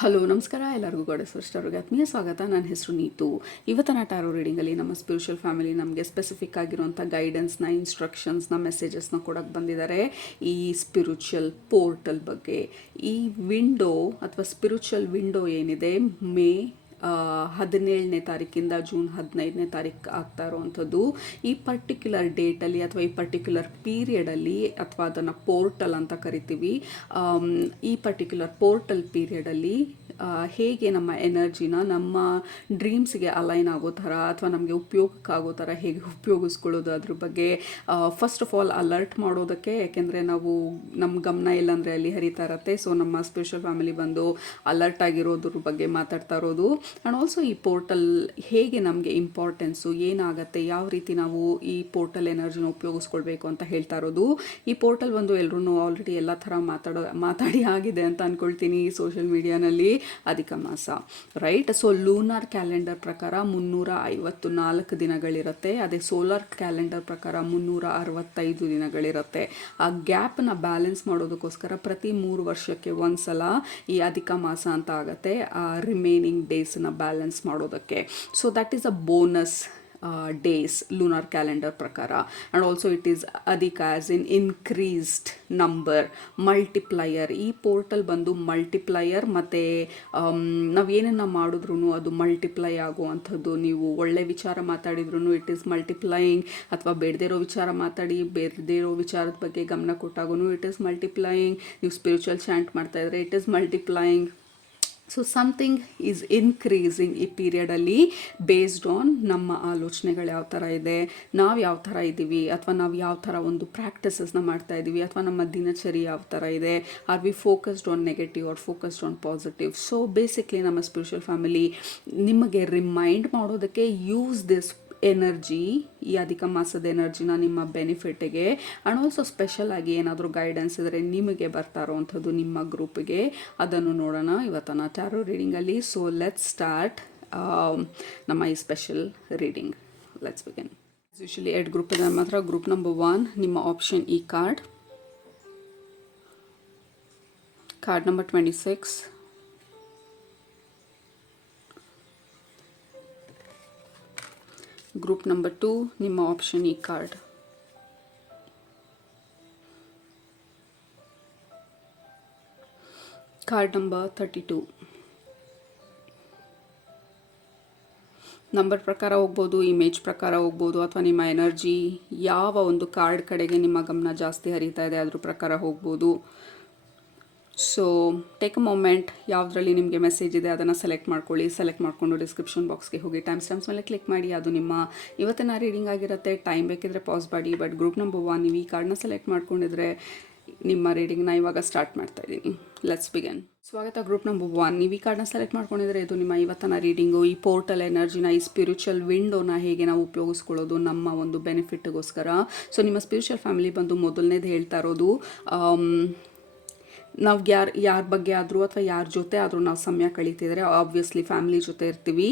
Hello ನಮಸ್ಕಾರ ಎಲ್ಲರಿಗೂ goddess ಫಸ್ಟರ್ಗೆ ಆತ್ಮೀಯ ಸ್ವಾಗತ. ನನ್ನ ಹೆಸರು ನೀತು. ಇವತ್ತಿನ ಟ್ಯಾರೋ ರೀಡಿಂಗಲ್ಲಿ ನಮ್ಮ ಸ್ಪಿರಿಚುವಲ್ ಫ್ಯಾಮಿಲಿ ನಮಗೆ ಸ್ಪೆಸಿಫಿಕ್ ಆಗಿರುವಂಥ ಗೈಡೆನ್ಸ್ನ, ಇನ್ಸ್ಟ್ರಕ್ಷನ್ಸ್ನ, ಮೆಸೇಜಸ್ನ ಕೊಡೋಕ್ಕೆ ಬಂದಿದ್ದಾರೆ ಈ ಸ್ಪಿರಿಚುವಲ್ ಪೋರ್ಟಲ್ ಬಗ್ಗೆ. ಈ ವಿಂಡೋ ಅಥವಾ ಸ್ಪಿರಿಚುವಲ್ ವಿಂಡೋ ಏನಿದೆ, ಮೇ 17ನೇ ತಾರೀಕಿಂದ ಜೂನ್ 15ನೇ ತಾರೀಕು ಆಗ್ತಾ ಇರುವಂಥದ್ದು. ಈ ಪರ್ಟಿಕ್ಯುಲರ್ ಡೇಟಲ್ಲಿ ಅಥವಾ ಈ ಪರ್ಟಿಕ್ಯುಲರ್ ಪೀರಿಯಡಲ್ಲಿ, ಅಥವಾ ಅದನ್ನು ಪೋರ್ಟಲ್ ಅಂತ ಕರಿತೀವಿ, ಈ ಪರ್ಟಿಕ್ಯುಲರ್ ಪೋರ್ಟಲ್ ಪೀರಿಯಡಲ್ಲಿ ಹೇಗೆ ನಮ್ಮ ಎನರ್ಜಿನ ನಮ್ಮ ಡ್ರೀಮ್ಸ್ಗೆ ಅಲೈನ್ ಆಗೋ ಥರ ಅಥವಾ ನಮಗೆ ಉಪಯೋಗಕ್ಕಾಗೋ ಥರ ಹೇಗೆ ಉಪಯೋಗಿಸ್ಕೊಳ್ಳೋದು, ಅದ್ರ ಬಗ್ಗೆ ಫಸ್ಟ್ ಆಫ್ ಆಲ್ ಅಲರ್ಟ್ ಮಾಡೋದಕ್ಕೆ. ಯಾಕೆಂದರೆ ನಾವು ನಮ್ಮ ಗಮನ ಇಲ್ಲಾಂದರೆ ಅಲ್ಲಿ ಹರಿತಾ ಇರತ್ತೆ. ಸೊ ನಮ್ಮ ಸ್ಪಿರಿಚುವಲ್ ಫ್ಯಾಮಿಲಿ ಬಂದು ಅಲರ್ಟ್ ಆಗಿರೋದ್ರ ಬಗ್ಗೆ ಮಾತಾಡ್ತಾ ಇರೋದು. ಆ್ಯಂಡ್ ಆಲ್ಸೋ ಈ ಪೋರ್ಟಲ್ ಹೇಗೆ ನಮಗೆ ಇಂಪಾರ್ಟೆನ್ಸು, ಏನಾಗುತ್ತೆ, ಯಾವ ರೀತಿ ನಾವು ಈ ಪೋರ್ಟಲ್ ಎನರ್ಜಿನ ಉಪಯೋಗಿಸ್ಕೊಳ್ಬೇಕು ಅಂತ ಹೇಳ್ತಾ ಇರೋದು. ಈ ಪೋರ್ಟಲ್ ಬಂದು ಎಲ್ಲರೂ ಆಲ್ರೆಡಿ ಎಲ್ಲ ಥರ ಮಾತಾಡಿ ಆಗಿದೆ ಅಂತ ಅಂದ್ಕೊಳ್ತೀನಿ ಸೋಷಿಯಲ್ ಮೀಡಿಯಾನಲ್ಲಿ. ಅಧಿಕ ಮಾಸ, ರೈಟ್? ಸೊ ಲೂನಾರ್ ಕ್ಯಾಲೆಂಡರ್ ಪ್ರಕಾರ 354 ದಿನಗಳಿರುತ್ತೆ. ಅದೇ ಸೋಲಾರ್ ಕ್ಯಾಲೆಂಡರ್ ಪ್ರಕಾರ 365 ದಿನಗಳಿರುತ್ತೆ. ಆ ಗ್ಯಾಪ್ನ ಬ್ಯಾಲೆನ್ಸ್ ಮಾಡೋದಕ್ಕೋಸ್ಕರ ಪ್ರತಿ 3 ವರ್ಷಕ್ಕೆ ಒಂದ್ಸಲ ಈ ಅಧಿಕ ಮಾಸ ಅಂತ ಆಗುತ್ತೆ, ಆ ರಿಮೈನಿಂಗ್ ಡೇಸ್ನ ಬ್ಯಾಲೆನ್ಸ್ ಮಾಡೋದಕ್ಕೆ. So that is a bonus days lunar calendar ಪ್ರಕಾರ. ಆ್ಯಂಡ್ ಆಲ್ಸೋ ಇಟ್ ಈಸ್ ಅಧಿಕ as in increased number, multiplier. ಈ ಪೋರ್ಟಲ್ ಬಂದು ಮಲ್ಟಿಪ್ಲೈಯರ್, ಮತ್ತು ನಾವೇನನ್ನ ಮಾಡಿದ್ರೂ ಅದು ಮಲ್ಟಿಪ್ಲೈ ಆಗುವಂಥದ್ದು. ನೀವು ಒಳ್ಳೆ ವಿಚಾರ ಮಾತಾಡಿದ್ರೂ ಇಟ್ ಈಸ್ ಮಲ್ಟಿಪ್ಲೈಯಿಂಗ್, ಅಥವಾ ಬೇಡದೇ ಇರೋ ವಿಚಾರ ಮಾತಾಡಿ ಬೇಡದೇ ಇರೋ ವಿಚಾರದ ಬಗ್ಗೆ ಗಮನ ಕೊಟ್ಟಾಗೂ ಇಟ್ ಈಸ್ ಮಲ್ಟಿಪ್ಲೈಯಿಂಗ್. ನೀವು ಸ್ಪಿರಿಚುವಲ್ ಚಾಂಟ್ ಮಾಡ್ತಾಯಿದ್ರೆ it is multiplying. So something is increasing ಈ ಪೀರಿಯಡಲ್ಲಿ ಬೇಸ್ಡ್ ಆನ್ ನಮ್ಮ ಆಲೋಚನೆಗಳು ಯಾವ ಥರ ಇದೆ, ನಾವು ಯಾವ ಥರ ಇದ್ದೀವಿ, ಅಥವಾ ನಾವು ಯಾವ ಥರ ಒಂದು ಪ್ರಾಕ್ಟೀಸಸ್ನ ಮಾಡ್ತಾ ಇದ್ದೀವಿ, ಅಥವಾ ನಮ್ಮ ದಿನಚರಿ ಯಾವ ಥರ ಇದೆ. Are we focused on negative or focused on positive? So basically ನಮ್ಮ ಸ್ಪಿರಿಚುವಲ್ ಫ್ಯಾಮಿಲಿ ನಿಮಗೆ ರಿಮೈಂಡ್ ಮಾಡೋದಕ್ಕೆ ಯೂಸ್ ದಿಸ್ ಎನರ್ಜಿ, ಈ ಅಧಿಕ ಮಾಸದ ಎನರ್ಜಿನ ನಿಮ್ಮ ಬೆನಿಫಿಟ್ಗೆ. ಆ್ಯಂಡ್ ಆಲ್ಸೋ ಸ್ಪೆಷಲ್ ಆಗಿ ಏನಾದರೂ ಗೈಡೆನ್ಸ್ ಇದ್ದರೆ ನಿಮಗೆ ಬರ್ತಾ ಇರೋವಂಥದ್ದು ನಿಮ್ಮ ಗ್ರೂಪ್ಗೆ, ಅದನ್ನು ನೋಡೋಣ ಇವತ್ತಿನ ಟ್ಯಾರೋ ರೀಡಿಂಗಲ್ಲಿ. ಸೊ ಲೆಟ್ಸ್ ಸ್ಟಾರ್ಟ್ ನಮ್ಮ ಈ special reading. Let's begin. Usually 2 group ಇದೆ ಮಾತ್ರ. ಗ್ರೂಪ್ ನಂಬರ್ 1 ನಿಮ್ಮ ಆಪ್ಷನ್ ಈ ಕಾರ್ಡ್ ನಂಬರ್ 26. ಗ್ರೂಪ್ ನಂಬರ್ 2 ನಿಮ್ಮ ಆಪ್ಷನ್ ಈ ಕಾರ್ಡ್ ನಂಬರ್ 32. ನಂಬರ್ ಪ್ರಕಾರ ಹೋಗ್ಬೋದು, ಇಮೇಜ್ ಪ್ರಕಾರ ಹೋಗ್ಬೋದು, ಅಥವಾ ನಿಮ್ಮ ಎನರ್ಜಿ ಯಾವ ಒಂದು ಕಾರ್ಡ್ ಕಡೆಗೆ ನಿಮ್ಮ ಗಮನ ಜಾಸ್ತಿ ಹರಿತಾ ಇದೆ ಅದ್ರ ಪ್ರಕಾರ ಹೋಗ್ಬೋದು. ಸೊ ಟೇಕ್ ಅ ಮೊಮೆಂಟ್, ಯಾವುದರಲ್ಲಿ ನಿಮಗೆ ಮೆಸೇಜ್ ಇದೆ ಅದನ್ನು ಸೆಲೆಕ್ಟ್ ಮಾಡ್ಕೊಳ್ಳಿ. ಸೆಲೆಕ್ಟ್ ಮಾಡಿಕೊಂಡು ಡಿಸ್ಕ್ರಿಪ್ಷನ್ ಬಾಕ್ಸ್ಗೆ ಹೋಗಿ ಟೈಮ್ ಸ್ಟ್ಯಾಂಪ್ಸ್ ಮೇಲೆ ಕ್ಲಿಕ್ ಮಾಡಿ. ಅದು ನಿಮ್ಮ ಇವತ್ತಿನ ರೀಡಿಂಗ್ ಆಗಿರುತ್ತೆ. ಟೈಮ್ ಬೇಕಿದ್ರೆ ಪಾಸ್ ಮಾಡಿ. ಬಟ್ ಗ್ರೂಪ್ ನಂಬರ್ 1 ನೀವು ಈ ಕಾರ್ಡ್ನ ಸೆಲೆಕ್ಟ್ ಮಾಡ್ಕೊಂಡಿದ್ರೆ ನಿಮ್ಮ ರೀಡಿಂಗ್ನ ಇವಾಗ ಸ್ಟಾರ್ಟ್ ಮಾಡ್ತಾ ಇದ್ದೀನಿ. Let's begin. ಸ್ವಾಗತ. ಗ್ರೂಪ್ ನಂಬರ್ 1 ನೀವು ಈ ಕಾರ್ಡ್ನ ಸೆಲೆಕ್ಟ್ ಮಾಡ್ಕೊಂಡಿದ್ರೆ ಇದು ನಿಮ್ಮ ಇವತ್ತಿನ ರೀಡಿಂಗು. ಈ ಪೋರ್ಟಲ್ ಎನರ್ಜಿನ, ಈ ಸ್ಪಿರಿಚುವಲ್ ವಿಂಡೋನ ಹೇಗೆ ನಾವು ಉಪಯೋಗಿಸ್ಕೊಳ್ಳೋದು ನಮ್ಮ ಒಂದು ಬೆನಿಫಿಟ್ಗೋಸ್ಕರ. ಸೊ ನಿಮ್ಮ ಸ್ಪಿರಿಚುವಲ್ ಫ್ಯಾಮಿಲಿ ಬಂದು ಮೊದಲನೇದು ಹೇಳ್ತಾ ಇರೋದು, ನಾವು ಯಾರ ಬಗ್ಗೆ ಆದರೂ ಅಥವಾ ಯಾರ ಜೊತೆ ಆದರೂ ನಾವು ಸಮಯ ಕಳೀತಿದ್ರೆ ಆಬ್ವಿಯಸ್ಲಿ ಫ್ಯಾಮಿಲಿ ಜೊತೆ ಇರ್ತೀವಿ.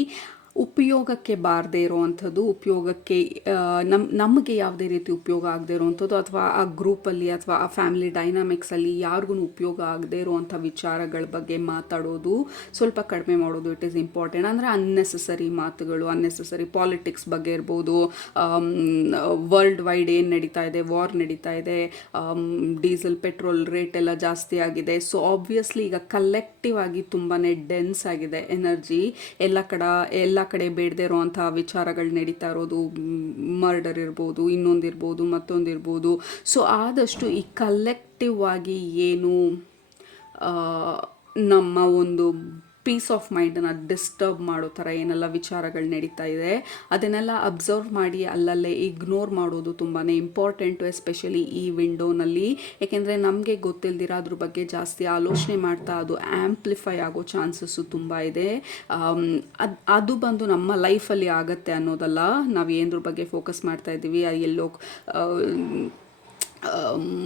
ಉಪಯೋಗಕ್ಕೆ ಬಾರದೇ ಇರೋವಂಥದ್ದು, ಉಪಯೋಗಕ್ಕೆ ನಮಗೆ ಯಾವುದೇ ರೀತಿ ಉಪಯೋಗ ಆಗದೆ ಇರೋವಂಥದ್ದು, ಅಥವಾ ಆ ಗ್ರೂಪಲ್ಲಿ ಅಥವಾ ಆ ಫ್ಯಾಮಿಲಿ ಡೈನಾಮಿಕ್ಸಲ್ಲಿ ಯಾರಿಗೂ ಉಪಯೋಗ ಆಗದೆ ಇರುವಂಥ ವಿಚಾರಗಳ ಬಗ್ಗೆ ಮಾತಾಡೋದು ಸ್ವಲ್ಪ ಕಡಿಮೆ ಮಾಡೋದು. It is important. ಅಂದರೆ ಅನ್ನೆಸೆಸರಿ ಮಾತುಗಳು, ಅನ್ನೆಸೆಸರಿ ಪಾಲಿಟಿಕ್ಸ್ ಬಗ್ಗೆ ಇರ್ಬೋದು, ವರ್ಲ್ಡ್ ವೈಡ್ ಏನು ನಡೀತಾ ಇದೆ, ವಾರ್ ನಡೀತಾ ಇದೆ, ಡೀಸೆಲ್ ಪೆಟ್ರೋಲ್ ರೇಟ್ ಎಲ್ಲ ಜಾಸ್ತಿ ಆಗಿದೆ. ಸೊ ಆಬ್ವಿಯಸ್ಲಿ ಈಗ ಕಲೆಕ್ಟಿವ್ ಆಗಿ ತುಂಬಾ ಡೆನ್ಸ್ ಆಗಿದೆ ಎನರ್ಜಿ. ಎಲ್ಲ ಕಡೆ ಬೇಡದೇ ಇರೋವಂಥ ವಿಚಾರಗಳು ನಡೀತಾ ಇರೋದು, ಮರ್ಡರ್ ಇರ್ಬೋದು, ಇನ್ನೊಂದಿರ್ಬೋದು, ಮತ್ತೊಂದಿರ್ಬೋದು. ಸೊ ಆದಷ್ಟು ಈ ಕಲೆಕ್ಟಿವ್ ಆಗಿ ಏನು ನಮ್ಮ ಒಂದು ಪೀಸ್ ಆಫ್ ಮೈಂಡನ್ನು ಡಿಸ್ಟರ್ಬ್ ಮಾಡೋ ಥರ ಏನೆಲ್ಲ ವಿಚಾರಗಳು ನಡೀತಾ ಇದೆ ಅದನ್ನೆಲ್ಲ ಅಬ್ಸರ್ವ್ ಮಾಡಿ ಅಲ್ಲಲ್ಲೇ ಇಗ್ನೋರ್ ಮಾಡೋದು ತುಂಬಾ ಇಂಪಾರ್ಟೆಂಟು, ಎಸ್ಪೆಷಲಿ ಈ ವಿಂಡೋನಲ್ಲಿ. ಏಕೆಂದರೆ ನಮಗೆ ಗೊತ್ತಿಲ್ದಿರ ಅದ್ರ ಬಗ್ಗೆ ಜಾಸ್ತಿ ಆಲೋಚನೆ ಮಾಡ್ತಾ ಅದು ಆ್ಯಂಪ್ಲಿಫೈ ಆಗೋ ಚಾನ್ಸಸ್ಸು ತುಂಬ ಇದೆ. ಅದು ಬಂದು ನಮ್ಮ ಲೈಫಲ್ಲಿ ಆಗತ್ತೆ ಅನ್ನೋದಲ್ಲ. ನಾವು ಏನದ್ರ ಬಗ್ಗೆ ಫೋಕಸ್ ಮಾಡ್ತಾ ಇದ್ದೀವಿ, ಎಲ್ಲೋ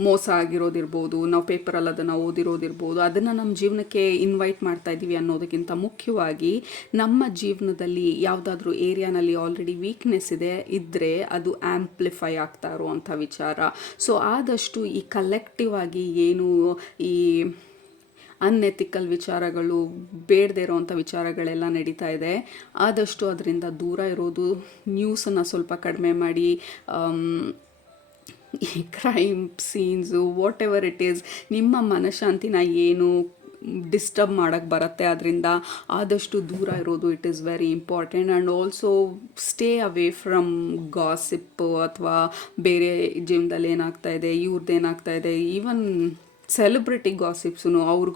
ಮೋಸ ಆಗಿರೋದಿರ್ಬೋದು, ನಾವು ಪೇಪರಲ್ಲಿ ಅದನ್ನು ಓದಿರೋದಿರ್ಬೋದು, ಅದನ್ನು ನಮ್ಮ ಜೀವನಕ್ಕೆ ಇನ್ವೈಟ್ ಮಾಡ್ತಾ ಇದ್ದೀವಿ ಅನ್ನೋದಕ್ಕಿಂತ ಮುಖ್ಯವಾಗಿ ನಮ್ಮ ಜೀವನದಲ್ಲಿ ಯಾವುದಾದ್ರೂ ಏರಿಯಾನಲ್ಲಿ ಆಲ್ರೆಡಿ ವೀಕ್ನೆಸ್ ಇದ್ದರೆ ಅದು ಆ್ಯಂಪ್ಲಿಫೈ ಆಗ್ತಾ ಇರುವಂಥ ವಿಚಾರ. ಸೊ ಆದಷ್ಟು ಈ ಕಲೆಕ್ಟಿವ್ ಆಗಿ ಏನು ಈ ಅನ್ಎಥಿಕಲ್ ವಿಚಾರಗಳು, ಬೇಡದೇ ಇರೋವಂಥ ವಿಚಾರಗಳೆಲ್ಲ ನಡೀತಾ ಇದೆ. ಆದಷ್ಟು ಅದರಿಂದ ದೂರ ಇರೋದು, ನ್ಯೂಸನ್ನು ಸ್ವಲ್ಪ ಕಡಿಮೆ ಮಾಡಿ, ಈ crime scenes what ever it is, ನಿಮ್ಮ ಮನಃಶಾಂತಿನ ಏನು ಡಿಸ್ಟರ್ಬ್ ಮಾಡೋಕ್ಕೆ ಬರುತ್ತೆ ಅದರಿಂದ ಆದಷ್ಟು ದೂರ ಇರೋದು it is very important. And also stay away from gossip ಅಥವಾ ಬೇರೆ ಜೀವನದಲ್ಲಿ ಏನಾಗ್ತಾ ಇದೆ, ಇವ್ರದ್ದು ಏನಾಗ್ತಾ ಇದೆ, ಈವನ್ ಸೆಲೆಬ್ರಿಟಿ ಗಾಸಿಪ್ಸು, ಅವ್ರ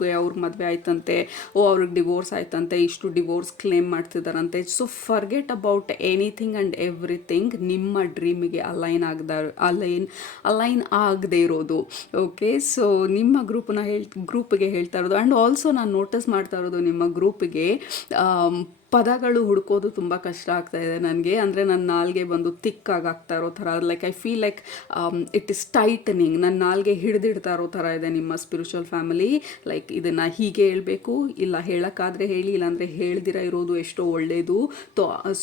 ಮದುವೆ ಆಯ್ತಂತೆ, ಅವ್ರಿಗೆ ಡಿವೋರ್ಸ್ ಆಯ್ತಂತೆ, ಇಷ್ಟು ಡಿವೋರ್ಸ್ ಕ್ಲೇಮ್ ಮಾಡ್ತಿದ್ದಾರಂತೆ. So forget about anything and everything. ನಿಮ್ಮ ಡ್ರೀಮಿಗೆ ಅಲೈನ್ ಆಗದೆ ಇರೋದು. ಓಕೆ, ಸೊ ನಿಮ್ಮ ಗ್ರೂಪಿಗೆ ಹೇಳ್ತಾ ಇರೋದು. ಆ್ಯಂಡ್ ಆಲ್ಸೋ ನಾನು ನೋಟಿಸ್ ಮಾಡ್ತಾ ಇರೋದು, ನಿಮ್ಮ ಗ್ರೂಪಿಗೆ ಪದಗಳು ಹುಡ್ಕೋದು ತುಂಬ ಕಷ್ಟ ಆಗ್ತಾ ಇದೆ ನನಗೆ. ಅಂದರೆ ನನ್ನ ನಾಲ್ಗೆ ಬಂದು ತಿಕ್ಕಾಗ್ತಾ ಇರೋ ಥರ, like I feel like it is tightening. ನನ್ನ ನಾಲ್ಗೆ ಹಿಡಿದಿಡ್ತಾ ಇರೋ ಥರ ಇದೆ ನಿಮ್ಮ ಸ್ಪಿರಿಚುವಲ್ ಫ್ಯಾಮಿಲಿ. ಲೈಕ್ ಇದನ್ನು ಹೀಗೆ ಹೇಳಬೇಕು, ಇಲ್ಲ ಹೇಳೋಕ್ಕಾದರೆ ಹೇಳಿ, ಇಲ್ಲಾಂದರೆ ಹೇಳ್ದಿರ ಇರೋದು ಎಷ್ಟೋ ಒಳ್ಳೆಯದು.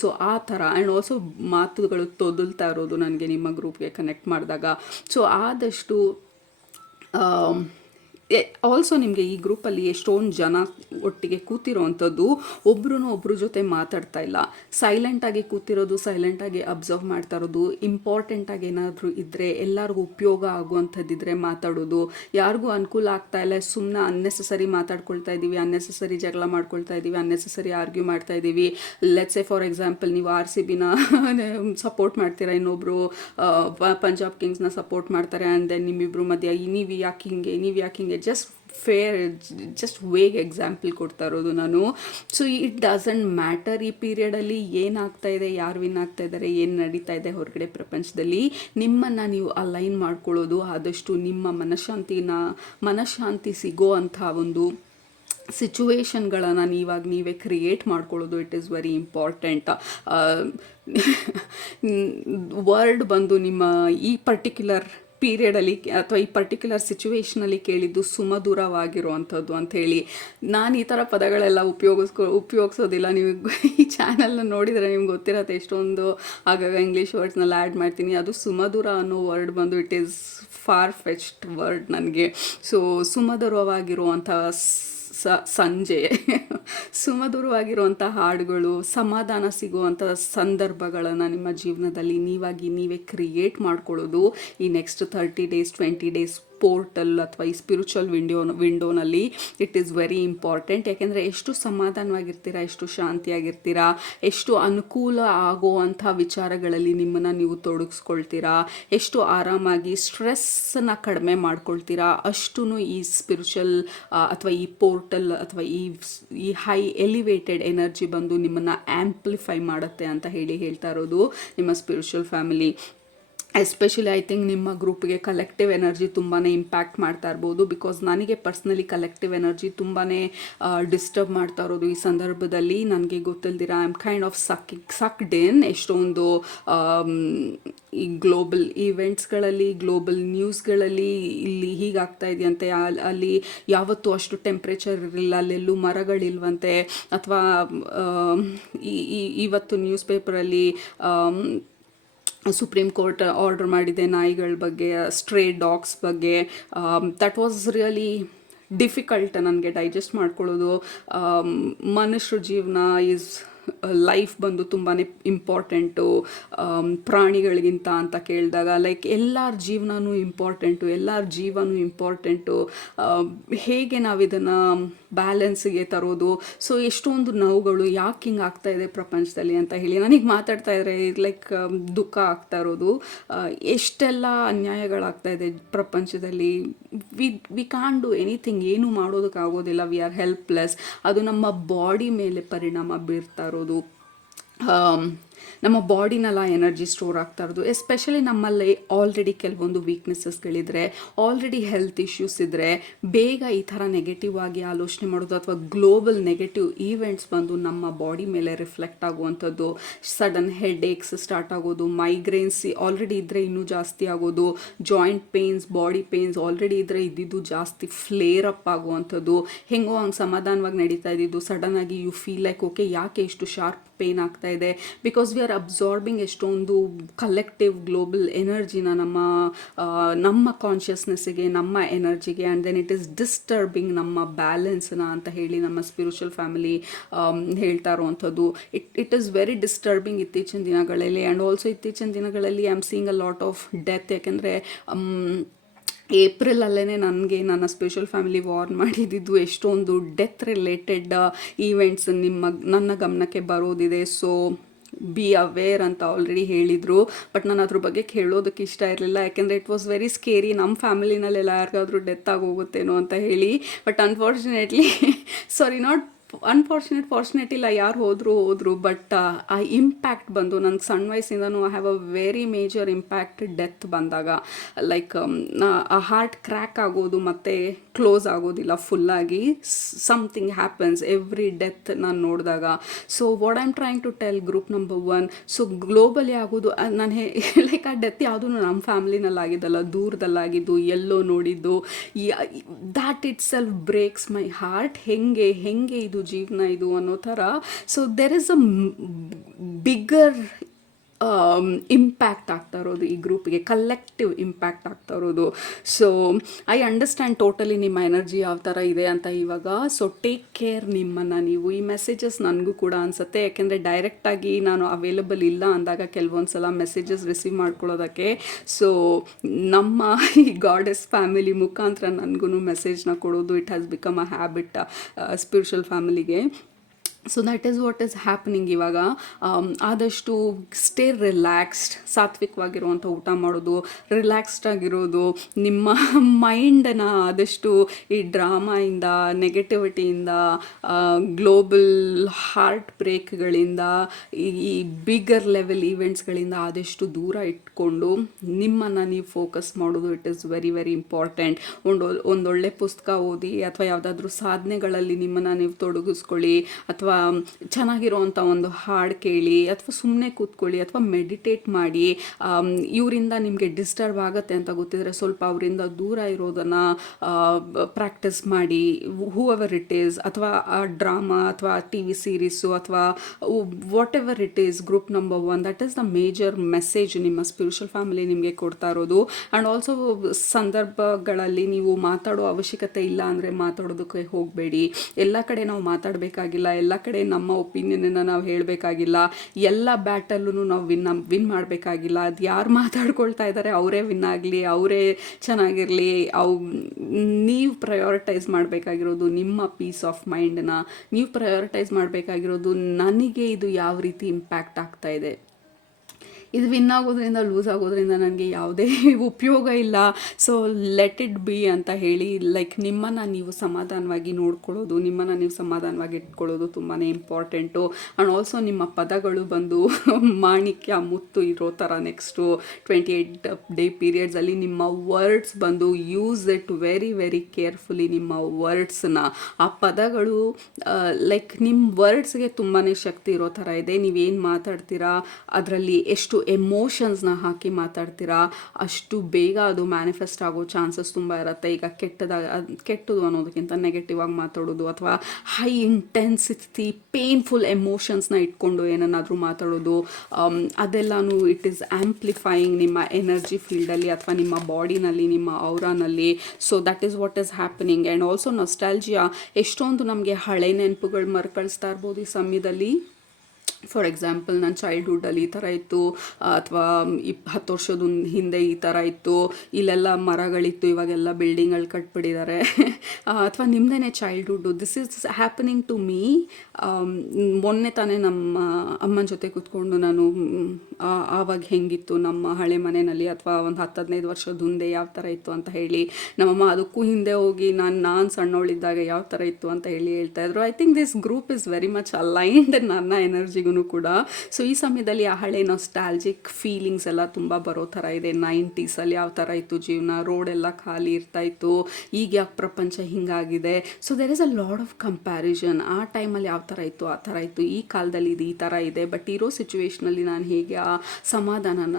ಸೊ ಆ ಥರ. ಆ್ಯಂಡ್ ಆಲ್ಸೋ ಮಾತುಗಳು ತೊದಲ್ತಾ ಇರೋದು ನನಗೆ ನಿಮ್ಮ ಗ್ರೂಪ್ಗೆ ಕನೆಕ್ಟ್ ಮಾಡಿದಾಗ. ಸೊ ಆದಷ್ಟು ಆಲ್ಸೋ ನಿಮಗೆ ಈ ಗ್ರೂಪಲ್ಲಿ ಎಷ್ಟೊಂದು ಜನ ಒಟ್ಟಿಗೆ ಕೂತಿರೋವಂಥದ್ದು, ಒಬ್ರ ಜೊತೆ ಮಾತಾಡ್ತಾ ಇಲ್ಲ, ಸೈಲೆಂಟಾಗಿ ಕೂತಿರೋದು, ಸೈಲೆಂಟಾಗಿ ಅಬ್ಸರ್ವ್ ಮಾಡ್ತಾ ಇರೋದು. ಇಂಪಾರ್ಟೆಂಟಾಗಿ ಏನಾದರೂ ಇದ್ದರೆ, ಎಲ್ಲರಿಗೂ ಉಪಯೋಗ ಆಗುವಂಥದ್ದಿದ್ರೆ ಮಾತಾಡೋದು. ಯಾರಿಗೂ ಅನುಕೂಲ ಆಗ್ತಾ ಇಲ್ಲ, ಸುಮ್ಮನೆ ಅನ್ನೆಸೆಸರಿ ಮಾತಾಡ್ಕೊಳ್ತಾ ಇದ್ದೀವಿ, ಅನ್ನೆಸೆಸರಿ ಜಗಳ ಮಾಡ್ಕೊಳ್ತಾ ಇದ್ದೀವಿ, ಅನ್ನೆಸೆಸರಿ ಆರ್ಗ್ಯೂ ಮಾಡ್ತಾ ಇದ್ದೀವಿ. ಲೆಟ್ಸ್ ಸೇ ಫಾರ್ ಎಕ್ಸಾಂಪಲ್, ನೀವು RCBನ ಸಪೋರ್ಟ್ ಮಾಡ್ತೀರಾ, ಇನ್ನೊಬ್ಬರು ಪಂಜಾಬ್ ಕಿಂಗ್ಸ್ನ ಸಪೋರ್ಟ್ ಮಾಡ್ತಾರೆ. ಆ್ಯಂಡ್ ದೆನ್ ನಿಮ್ಮಿಬ್ಬರು ಮಧ್ಯೆ ನೀವು ಯಾಕೆ ಹಿಂಗೆ ಜಸ್ಟ್ ವೇಗ್ ಎಕ್ಸಾಂಪಲ್ ಕೊಡ್ತಾ ಇರೋದು ನಾನು. ಸೊ ಇಟ್ ಡಸಂಟ್ ಮ್ಯಾಟರ್ ಈ ಪೀರಿಯಡಲ್ಲಿ ಏನಾಗ್ತಾ ಇದೆ, ಯಾರು ವಿನ್ ಆಗ್ತಾ ಇದ್ದಾರೆ, ಏನು ನಡೀತಾ ಇದೆ ಹೊರಗಡೆ ಪ್ರಪಂಚದಲ್ಲಿ. ನಿಮ್ಮನ್ನು ನೀವು ಅಲೈನ್ ಮಾಡ್ಕೊಳ್ಳೋದು, ಆದಷ್ಟು ನಿಮ್ಮ ಮನಃಶಾಂತಿ ಸಿಗೋ ಅಂಥ ಒಂದು ಸಿಚುವೇಶನ್ಗಳನ್ನು ನೀವೇ ಕ್ರಿಯೇಟ್ ಮಾಡ್ಕೊಳ್ಳೋದು it is very important. Word ಬಂದು ನಿಮ್ಮ ಈ ಪರ್ಟಿಕ್ಯುಲರ್ ಪೀರಿಯಡಲ್ಲಿ ಅಥವಾ ಈ ಪರ್ಟಿಕ್ಯುಲರ್ ಸಿಚುವೇಷನಲ್ಲಿ ಕೇಳಿದ್ದು ಸುಮಧುರವಾಗಿರುವಂಥದ್ದು ಅಂಥೇಳಿ. ನಾನು ಈ ಥರ ಪದಗಳೆಲ್ಲ ಉಪಯೋಗಿಸೋದಿಲ್ಲ. ನೀವು ಈ ಚಾನಲ್ನ ನೋಡಿದರೆ ನಿಮ್ಗೆ ಗೊತ್ತಿರತ್ತೆ, ಎಷ್ಟೊಂದು ಆಗಾಗ ಇಂಗ್ಲೀಷ್ ವರ್ಡ್ಸ್ನೆಲ್ಲ ಆ್ಯಡ್ ಮಾಡ್ತೀನಿ. ಅದು ಸುಮಧುರ ಅನ್ನೋ ವರ್ಡ್ ಬಂದು it is for fetched word ನನಗೆ. ಸೊ ಸುಮಧುರವಾಗಿರುವಂಥ ಸಂಜೆ, ಸುಮಧುರವಾಗಿರುವಂಥ ಹಾಡುಗಳು, ಸಮಾಧಾನ ಸಿಗುವಂಥ ಸಂದರ್ಭಗಳನ್ನು ನಿಮ್ಮ ಜೀವನದಲ್ಲಿ ನೀವೇ ಕ್ರಿಯೇಟ್ ಮಾಡ್ಕೊಳ್ಳೋದು ಈ ನೆಕ್ಸ್ಟ್ 30 days 20 days ಪೋರ್ಟಲ್ ಅಥವಾ ಈ ಸ್ಪಿರಿಚುವಲ್ ವಿಂಡೋನಲ್ಲಿ ಇಟ್ ಈಸ್ ವೆರಿ ಇಂಪಾರ್ಟೆಂಟ್. ಯಾಕೆಂದರೆ ಎಷ್ಟು ಸಮಾಧಾನವಾಗಿರ್ತೀರಾ, ಎಷ್ಟು ಶಾಂತಿಯಾಗಿರ್ತೀರಾ, ಎಷ್ಟು ಅನುಕೂಲ ಆಗುವಂಥ ವಿಚಾರಗಳಲ್ಲಿ ನಿಮ್ಮನ್ನು ನೀವು ತೊಡಗಿಸ್ಕೊಳ್ತೀರಾ, ಎಷ್ಟು ಆರಾಮಾಗಿ ಸ್ಟ್ರೆಸ್ಸನ್ನು ಕಡಿಮೆ ಮಾಡ್ಕೊಳ್ತೀರಾ, ಅಷ್ಟೂ ಈ ಸ್ಪಿರಿಚುವಲ್ ಅಥವಾ ಈ ಪೋರ್ಟಲ್ ಅಥವಾ ಈ ಹೈ ಎಲಿವೇಟೆಡ್ ಎನರ್ಜಿ ಬಂದು ನಿಮ್ಮನ್ನು ಆ್ಯಂಪ್ಲಿಫೈ ಮಾಡುತ್ತೆ ಅಂತ ಹೇಳ್ತಾ ಇರೋದು ನಿಮ್ಮ spiritual family. Especially I think ನಿಮ್ಮ ಗ್ರೂಪ್ಗೆ ಕಲೆಕ್ಟಿವ್ ಎನರ್ಜಿ ತುಂಬಾ ಇಂಪ್ಯಾಕ್ಟ್ ಮಾಡ್ತಾ ಇರ್ಬೋದು. ಬಿಕಾಸ್ ನನಗೆ ಪರ್ಸ್ನಲಿ ಕಲೆಕ್ಟಿವ್ ಎನರ್ಜಿ ತುಂಬಾ ಡಿಸ್ಟರ್ಬ್ ಮಾಡ್ತಾ ಇರೋದು ಈ ಸಂದರ್ಭದಲ್ಲಿ. ನನಗೆ ಗೊತ್ತಿಲ್ದಿರ ಐ ಆಮ್ ಕೈಂಡ್ ಆಫ್ ಸಕ್ಡ್ ಇನ್ ಎಷ್ಟೊಂದು ಈ ಗ್ಲೋಬಲ್ ಈವೆಂಟ್ಸ್ಗಳಲ್ಲಿ, ಗ್ಲೋಬಲ್ ನ್ಯೂಸ್ಗಳಲ್ಲಿ ಇಲ್ಲಿ ಹೀಗಾಗ್ತಾ ಇದೆಯಂತೆ, ಅಲ್ಲಿ ಯಾವತ್ತೂ ಅಷ್ಟು ಟೆಂಪ್ರೇಚರ್ ಇರಲಿಲ್ಲ, ಅಲ್ಲೆಲ್ಲೂ ಮರಗಳಿಲ್ವಂತೆ, ಅಥವಾ ಇವತ್ತು ನ್ಯೂಸ್ ಪೇಪರಲ್ಲಿ ಸುಪ್ರೀಂ ಕೋರ್ಟ್ ಆರ್ಡರ್ ಮಾಡಿದೆ ನಾಯಿಗಳ ಬಗ್ಗೆ, ಸ್ಟ್ರೇ ಡಾಗ್ಸ್ ಬಗ್ಗೆ. ದಟ್ ವಾಸ್ ರಿಯಲಿ ಡಿಫಿಕಲ್ಟ್ ನನಗೆ ಡೈಜೆಸ್ಟ್ ಮಾಡ್ಕೊಳ್ಳೋದು. ಮನುಷ್ಯರ ಜೀವನ ಲೈಫ್ ಬಂದು ತುಂಬಾ ಇಂಪಾರ್ಟೆಂಟು ಪ್ರಾಣಿಗಳಿಗಿಂತ ಅಂತ ಕೇಳಿದಾಗ, ಲೈಕ್ ಎಲ್ಲರ ಜೀವನವೂ ಇಂಪಾರ್ಟೆಂಟು. ಹೇಗೆ ನಾವು ಇದನ್ನು ಬ್ಯಾಲೆನ್ಸಿಗೆ ತರೋದು. ಸೊ ಎಷ್ಟೊಂದು ನೋವುಗಳು ಯಾಕೆ ಹಿಂಗೆ ಆಗ್ತಾ ಇದೆ ಪ್ರಪಂಚದಲ್ಲಿ ಅಂತ ಹೇಳಿ ನನಗೆ ಮಾತಾಡ್ತಾ ಇದ್ರೆ ಲೈಕ್ ದುಃಖ ಆಗ್ತಾ ಇರೋದು. ಎಷ್ಟೆಲ್ಲ ಅನ್ಯಾಯಗಳಾಗ್ತಾ ಇದೆ ಪ್ರಪಂಚದಲ್ಲಿ. ವಿ ಕಾನ್ ಡೂ ಎನಿಥಿಂಗ್, ಏನೂ ಮಾಡೋದಕ್ಕಾಗೋದಿಲ್ಲ. We are helpless. ಅದು ನಮ್ಮ ಬಾಡಿ ಮೇಲೆ ಪರಿಣಾಮ ಬೀರ್ತಾ ಇರೋದು. ನಮ್ಮ ಬಾಡಿನೆಲ್ಲ ಎನರ್ಜಿ ಸ್ಟೋರ್ ಆಗ್ತಾ ಇರೋದು. ಎಸ್ಪೆಷಲಿ ನಮ್ಮಲ್ಲಿ ಆಲ್ರೆಡಿ ಕೆಲವೊಂದು ವೀಕ್ನೆಸಸ್ಗಳಿದ್ರೆ, ಆಲ್ರೆಡಿ ಹೆಲ್ತ್ ಇಶ್ಯೂಸ್ ಇದ್ದರೆ, ಬೇಗ ಈ ಥರ ನೆಗೆಟಿವ್ ಆಗಿ ಆಲೋಚನೆ ಮಾಡೋದು ಅಥವಾ ಗ್ಲೋಬಲ್ ನೆಗೆಟಿವ್ ಈವೆಂಟ್ಸ್ ಬಂದು ನಮ್ಮ ಬಾಡಿ ಮೇಲೆ ರಿಫ್ಲೆಕ್ಟ್ ಆಗುವಂಥದ್ದು. ಸಡನ್ ಹೆಡ್ ಏಕ್ಸ್ ಸ್ಟಾರ್ಟ್ ಆಗೋದು, ಮೈಗ್ರೇನ್ಸ್ ಆಲ್ರೆಡಿ ಇದ್ದರೆ ಇನ್ನೂ ಜಾಸ್ತಿ ಆಗೋದು, joint pains, body pains already ಇದ್ದರೆ ಇದ್ದಿದ್ದು ಜಾಸ್ತಿ ಫ್ಲೇರ್ ಅಪ್ ಆಗುವಂಥದ್ದು. ಹೆಂಗೋ ಹಂಗೆ ಸಮಾಧಾನವಾಗಿ ನಡೀತಾ ಇದ್ದಿದ್ದು ಸಡನ್ನಾಗಿ ಯು ಫೀಲ್ ಲೈಕ್ ಓಕೆ, ಯಾಕೆ ಇಷ್ಟು ಶಾರ್ಪ್ ಪೇನ್ ಆಗ್ತಾ ಇದೆ? Because because we are absorbing ಎಷ್ಟೊಂದು ಕಲೆಕ್ಟಿವ್ ಗ್ಲೋಬಲ್ ಎನರ್ಜಿನ ನಮ್ಮ ಕಾನ್ಷಿಯಸ್ನೆಸ್ಸಿಗೆ, ನಮ್ಮ ಎನರ್ಜಿಗೆ, and then it is disturbing ನಮ್ಮ ಬ್ಯಾಲೆನ್ಸ್ನ ಅಂತ ಹೇಳಿ ನಮ್ಮ ಸ್ಪಿರಿಚುವಲ್ ಫ್ಯಾಮಿಲಿ ಹೇಳ್ತಾ ಇರುವಂಥದ್ದು. ಇಟ್ ಈಸ್ ವೆರಿ ಡಿಸ್ಟರ್ಬಿಂಗ್ ಇತ್ತೀಚಿನ ದಿನಗಳಲ್ಲಿ. ಆ್ಯಂಡ್ ಆಲ್ಸೋ ಇತ್ತೀಚಿನ ದಿನಗಳಲ್ಲಿ I am seeing a lot of death. ಯಾಕೆಂದರೆ ಏಪ್ರಿಲಲ್ಲೇ ನನಗೆ ನನ್ನ ಸ್ಪಿರಿಚುವಲ್ ಫ್ಯಾಮಿಲಿ ವಾರ್ನ್ ಮಾಡಿದ್ದು ಎಷ್ಟೊಂದು ಡೆತ್ ರಿಲೇಟೆಡ್ ಈವೆಂಟ್ಸ್ ನನ್ನ ಗಮನಕ್ಕೆ ಬರೋದಿದೆ. ಸೊ ಬಿ ಅವೇರ್ ಅಂತ ಆಲ್ರೆಡಿ ಹೇಳಿದರು. ಬಟ್ ನಾನು ಅದ್ರ ಬಗ್ಗೆ ಕೇಳೋದಕ್ಕೆ ಇಷ್ಟ ಇರಲಿಲ್ಲ, ಯಾಕೆಂದರೆ ಇಟ್ ವಾಸ್ ವೆರಿ ಸ್ಕೇರಿ. ನಮ್ಮ ಫ್ಯಾಮಿಲಿನಲ್ಲೆಲ್ಲ ಯಾರಿಗಾದ್ರೂ ಡೆತ್ ಆಗೋಗುತ್ತೇನೋ ಅಂತ ಹೇಳಿ. ಬಟ್ ಅನ್ಫಾರ್ಚುನೇಟ್ಲಿ ಫಾರ್ಚುನೇಟ್ ಇಲ್ಲ, ಯಾರು ಹೋದರು. ಬಟ್ ಆ ಇಂಪ್ಯಾಕ್ಟ್ ಬಂದು ನನಗೆ ಸಣ್ಣ ವಯಸ್ಸಿಂದನೂ I have a very major impact death ಬಂದಾಗ. ಲೈಕ್ ಆ ಹಾರ್ಟ್ ಕ್ರ್ಯಾಕ್ ಆಗೋದು ಮತ್ತು ಕ್ಲೋಸ್ ಆಗೋದಿಲ್ಲ ಫುಲ್ಲಾಗಿ. ಸಮಥಿಂಗ್ ಹ್ಯಾಪನ್ಸ್ ಎವ್ರಿ ಡೆತ್ ನಾನು ನೋಡಿದಾಗ. So what I am trying to tell group number 1, so globally ಆಗೋದು ನಾನು ಲೈಕ್ ಆ ಡೆತ್ ಯಾವುದೂ ನಮ್ಮ ಫ್ಯಾಮ್ಲಿನಲ್ಲಿ ಆಗಿದ್ದಲ್ಲ, ದೂರದಲ್ಲಾಗಿದ್ದು, ಎಲ್ಲೋ ನೋಡಿದ್ದು. That itself breaks my heart. ಹೆಂಗೆ ಇದು ಜೀವನ ಇದು ಅನ್ನೋ ಥರ. So there is a bigger impact ಆಗ್ತಾ ಇರೋದು ಈ ಗ್ರೂಪಿಗೆ, ಕಲೆಕ್ಟಿವ್ ಇಂಪ್ಯಾಕ್ಟ್ ಆಗ್ತಾ ಇರೋದು. ಸೊ ಐ ಅಂಡರ್ಸ್ಟ್ಯಾಂಡ್ ಟೋಟಲಿ ನಿಮ್ಮ ಎನರ್ಜಿ ಯಾವ ಥರ ಇದೆ ಅಂತ ಇವಾಗ. ಸೊ ಟೇಕ್ ಕೇರ್ ನಿಮ್ಮನ್ನು ನೀವು. ಈ ಮೆಸೇಜಸ್ ನನಗೂ ಕೂಡ ಅನಿಸುತ್ತೆ, ಯಾಕೆಂದರೆ ಡೈರೆಕ್ಟಾಗಿ ನಾನು ಅವೈಲಬಲ್ ಇಲ್ಲ ಅಂದಾಗ ಕೆಲವೊಂದು ಸಲ ಮೆಸೇಜಸ್ ರಿಸೀವ್ ಮಾಡ್ಕೊಳ್ಳೋದಕ್ಕೆ. ಸೊ ನಮ್ಮ ಈ ಗಾಡೆಸ್ ಫ್ಯಾಮಿಲಿ ಮುಖಾಂತರ ನನಗೂ ಮೆಸೇಜ್ನ ಕೊಡೋದು it has become a habit spiritual ಫ್ಯಾಮಿಲಿಗೆ. So that is what is happening ಇವಾಗ. ಆದಷ್ಟು ಸ್ಟೇ ರಿಲ್ಯಾಕ್ಸ್ಡ್, ಸಾತ್ವಿಕವಾಗಿರುವಂಥ ಊಟ ಮಾಡೋದು, ರಿಲ್ಯಾಕ್ಸ್ಡ್ ಆಗಿರೋದು, ನಿಮ್ಮ ಮೈಂಡನ್ನು ಆದಷ್ಟು ಈ ಡ್ರಾಮಾಯಿಂದ, ನೆಗೆಟಿವಿಟಿಯಿಂದ, ಗ್ಲೋಬಲ್ ಹಾರ್ಟ್ ಬ್ರೇಕ್ಗಳಿಂದ, ಈ ಬಿಗ್ಗರ್ ಲೆವೆಲ್ ಈವೆಂಟ್ಸ್ಗಳಿಂದ ಆದಷ್ಟು ದೂರ ಇಟ್ಕೊಂಡು ನಿಮ್ಮನ್ನು ನೀವು ಫೋಕಸ್ ಮಾಡೋದು it is very very important. ಒಂದೊಳ್ಳೆ ಪುಸ್ತಕ ಓದಿ, ಅಥವಾ ಯಾವುದಾದ್ರೂ ಸಾಧನೆಗಳಲ್ಲಿ ನಿಮ್ಮನ್ನು ನೀವು ತೊಡಗಿಸ್ಕೊಳ್ಳಿ, ಅಥವಾ ಚೆನ್ನಾಗಿರೋವಂಥ ಒಂದು ಹಾಡು ಕೇಳಿ, ಅಥವಾ ಸುಮ್ಮನೆ ಕೂತ್ಕೊಳ್ಳಿ, ಅಥವಾ ಮೆಡಿಟೇಟ್ ಮಾಡಿ. ಇವರಿಂದ ನಿಮಗೆ ಡಿಸ್ಟರ್ಬ್ ಆಗುತ್ತೆ ಅಂತ ಗೊತ್ತಿದ್ರೆ ಸ್ವಲ್ಪ ಅವರಿಂದ ದೂರ ಇರೋದನ್ನು ಪ್ರಾಕ್ಟೀಸ್ ಮಾಡಿ. ಹೂ ಎವರ್ ಇಟ್ ಈಸ್, ಅಥವಾ ಡ್ರಾಮಾ, ಅಥವಾ ಟಿ ವಿ ಸೀರೀಸು, ಅಥವಾ whatever it is. Group number 1, that is the major message ನಿಮ್ಮ ಸ್ಪಿರಿಚುವಲ್ ಫ್ಯಾಮಿಲಿ ನಿಮಗೆ ಕೊಡ್ತಾ ಇರೋದು. ಆ್ಯಂಡ್ ಆಲ್ಸೋ ಸಂದರ್ಭಗಳಲ್ಲಿ ನೀವು ಮಾತಾಡೋ ಅವಶ್ಯಕತೆ ಇಲ್ಲ ಅಂದರೆ ಮಾತಾಡೋದಕ್ಕೆ ಹೋಗಬೇಡಿ. ಎಲ್ಲ ಕಡೆ ನಾವು ಮಾತಾಡಬೇಕಾಗಿಲ್ಲ, ಎಲ್ಲ ಕಡೆ ನಮ್ಮ ಒಪಿನಿಯನನ್ನು ನಾವು ಹೇಳಬೇಕಾಗಿಲ್ಲ, ಎಲ್ಲ ಬ್ಯಾಟಲ್ಲೂ ನಾವು ವಿನ್ ಮಾಡಬೇಕಾಗಿಲ್ಲ. ಅದು ಯಾರು ಮಾತಾಡ್ಕೊಳ್ತಾ ಇದ್ದಾರೆ ಅವರೇ ವಿನ್ ಆಗಲಿ, ಅವರೇ ಚೆನ್ನಾಗಿರಲಿ. ನೀವು ಪ್ರಯಾರಿಟೈಸ್ ಮಾಡಬೇಕಾಗಿರೋದು ನಿಮ್ಮ ಪೀಸ್ ಆಫ್ ಮೈಂಡನ್ನ. ನೀವು ಪ್ರಯಾರಿಟೈಸ್ ಮಾಡಬೇಕಾಗಿರೋದು ನನಗೆ ಇದು ಯಾವ ರೀತಿ ಇಂಪ್ಯಾಕ್ಟ್ ಆಗ್ತಾ ಇದೆ. ಇದು ವಿನ್ ಆಗೋದ್ರಿಂದ ಲೂಸ್ ಆಗೋದ್ರಿಂದ ನನಗೆ ಯಾವುದೇ ಉಪಯೋಗ ಇಲ್ಲ. ಸೊ ಲೆಟ್ ಇಟ್ ಬಿ ಅಂತ ಹೇಳಿ, ಲೈಕ್ ನಿಮ್ಮನ್ನು ನೀವು ಸಮಾಧಾನವಾಗಿ ನೋಡ್ಕೊಳ್ಳೋದು, ನಿಮ್ಮನ್ನು ನೀವು ಸಮಾಧಾನವಾಗಿ ಇಟ್ಕೊಳ್ಳೋದು ತುಂಬಾ ಇಂಪಾರ್ಟೆಂಟು. ಆ್ಯಂಡ್ ಆಲ್ಸೋ ನಿಮ್ಮ ಪದಗಳು ಬಂದು ಮಾಣಿಕ್ಯ ಮುತ್ತು ಇರೋ ಥರ ನೆಕ್ಸ್ಟು 28 ಡೇ ಪೀರಿಯಡ್ಸಲ್ಲಿ ನಿಮ್ಮ ವರ್ಡ್ಸ್ ಬಂದು use it very very carefully. ನಿಮ್ಮ ವರ್ಡ್ಸನ್ನ, ಆ ಪದಗಳು ಲೈಕ್ ನಿಮ್ಮ ವರ್ಡ್ಸ್ಗೆ ತುಂಬಾ ಶಕ್ತಿ ಇರೋ ಥರ ಇದೆ. ನೀವೇನು ಮಾತಾಡ್ತೀರಾ ಅದರಲ್ಲಿ ಎಷ್ಟು ಎಮೋಷನ್ಸ್ನ ಹಾಕಿ ಮಾತಾಡ್ತೀರಾ ಅಷ್ಟು ಬೇಗ ಅದು ಮ್ಯಾನಿಫೆಸ್ಟ್ ಆಗೋ ಚಾನ್ಸಸ್ ತುಂಬ ಇರುತ್ತೆ. ಈಗ ಕೆಟ್ಟದು ಅನ್ನೋದಕ್ಕಿಂತ ನೆಗೆಟಿವ್ ಆಗಿ ಮಾತಾಡೋದು, ಅಥವಾ ಹೈ ಇಂಟೆನ್ಸಿಟಿ ಪೇನ್ಫುಲ್ ಎಮೋಷನ್ಸ್ನ ಇಟ್ಕೊಂಡು ಏನನ್ನಾದರೂ ಮಾತಾಡೋದು, ಅದೆಲ್ಲನೂ ಇಟ್ ಈಸ್ ಆ್ಯಂಪ್ಲಿಫೈಯಿಂಗ್ ನಿಮ್ಮ ಎನರ್ಜಿ ಫೀಲ್ಡಲ್ಲಿ, ಅಥವಾ ನಿಮ್ಮ ಬಾಡಿನಲ್ಲಿ, ನಿಮ್ಮ ಔರಾನಲ್ಲಿ. So that is what is happening. And also nostalgia, ಎಷ್ಟೊಂದು ನಮಗೆ ಹಳೆ ನೆನಪುಗಳು ಮರುಕಳಿಸ್ತಾ ಇರ್ಬೋದು ಈ ಸಮಯದಲ್ಲಿ. ಫಾರ್ ಎಕ್ಸಾಂಪಲ್ ನನ್ನ ಚೈಲ್ಡ್ಹುಡ್ಡಲ್ಲಿ ಈ ಥರ ಇತ್ತು, ಅಥವಾ 10 ವರ್ಷದ ಹಿಂದೆ ಈ ಥರ ಇತ್ತು, ಇಲ್ಲೆಲ್ಲ ಮರಗಳಿತ್ತು, ಇವಾಗೆಲ್ಲ ಬಿಲ್ಡಿಂಗ್ಗಳು ಕಟ್ಬಿಟ್ಟಿದ್ದಾರೆ. ಅಥವಾ ನಿಮ್ಮದೇ childhood. This is happening to me. ಮೊನ್ನೆ ತಾನೇ ನಮ್ಮ ಅಮ್ಮನ ಜೊತೆ ಕೂತ್ಕೊಂಡು ನಾನು ಆವಾಗ ಹೆಂಗಿತ್ತು ನಮ್ಮ ಹಳೆ ಮನೆಯಲ್ಲಿ, ಅಥವಾ ಒಂದು 10-15 ವರ್ಷದ ಹಿಂದೆ ಯಾವ ಥರ ಇತ್ತು ಅಂತ ಹೇಳಿ, ನಮ್ಮಮ್ಮ ಅದಕ್ಕೂ ಹಿಂದೆ ಹೋಗಿ ನಾನು ಸಣ್ಣವಳಿದ್ದಾಗ ಯಾವ ಥರ ಇತ್ತು ಅಂತ ಹೇಳ್ತಾಯಿದ್ರು. I think this group is very much aligned ನನ್ನ ಎನರ್ಜಿಗೂ ಕೂಡ. ಸೊ ಈ ಸಮಯದಲ್ಲಿ ಆ ಹಳೆ ನಾಸ್ಟಾಲ್ಜಿಕ್ ಫೀಲಿಂಗ್ಸ್ ಎಲ್ಲ ತುಂಬ ಬರೋ ಥರ ಇದೆ. 90sಲ್ಲಿ ಯಾವ ಥರ ಇತ್ತು ಜೀವನ, ರೋಡೆಲ್ಲ ಖಾಲಿ ಇರ್ತಾಯಿತ್ತು, ಈಗ ಯಾಕೆ ಪ್ರಪಂಚ ಹಿಂಗಾಗಿದೆ. So there is a lot of comparison. ಆ ಟೈಮಲ್ಲಿ ಯಾವ ಥರ ಇತ್ತು ಆ ಥರ ಇತ್ತು, ಈ ಕಾಲದಲ್ಲಿ ಇದು ಈ ಥರ ಇದೆ. ಬಟ್ ಇರೋ ಸಿಚುವೇಶ್ನಲ್ಲಿ ನಾನು ಹೇಗೆ ಆ ಸಮಾಧಾನನ,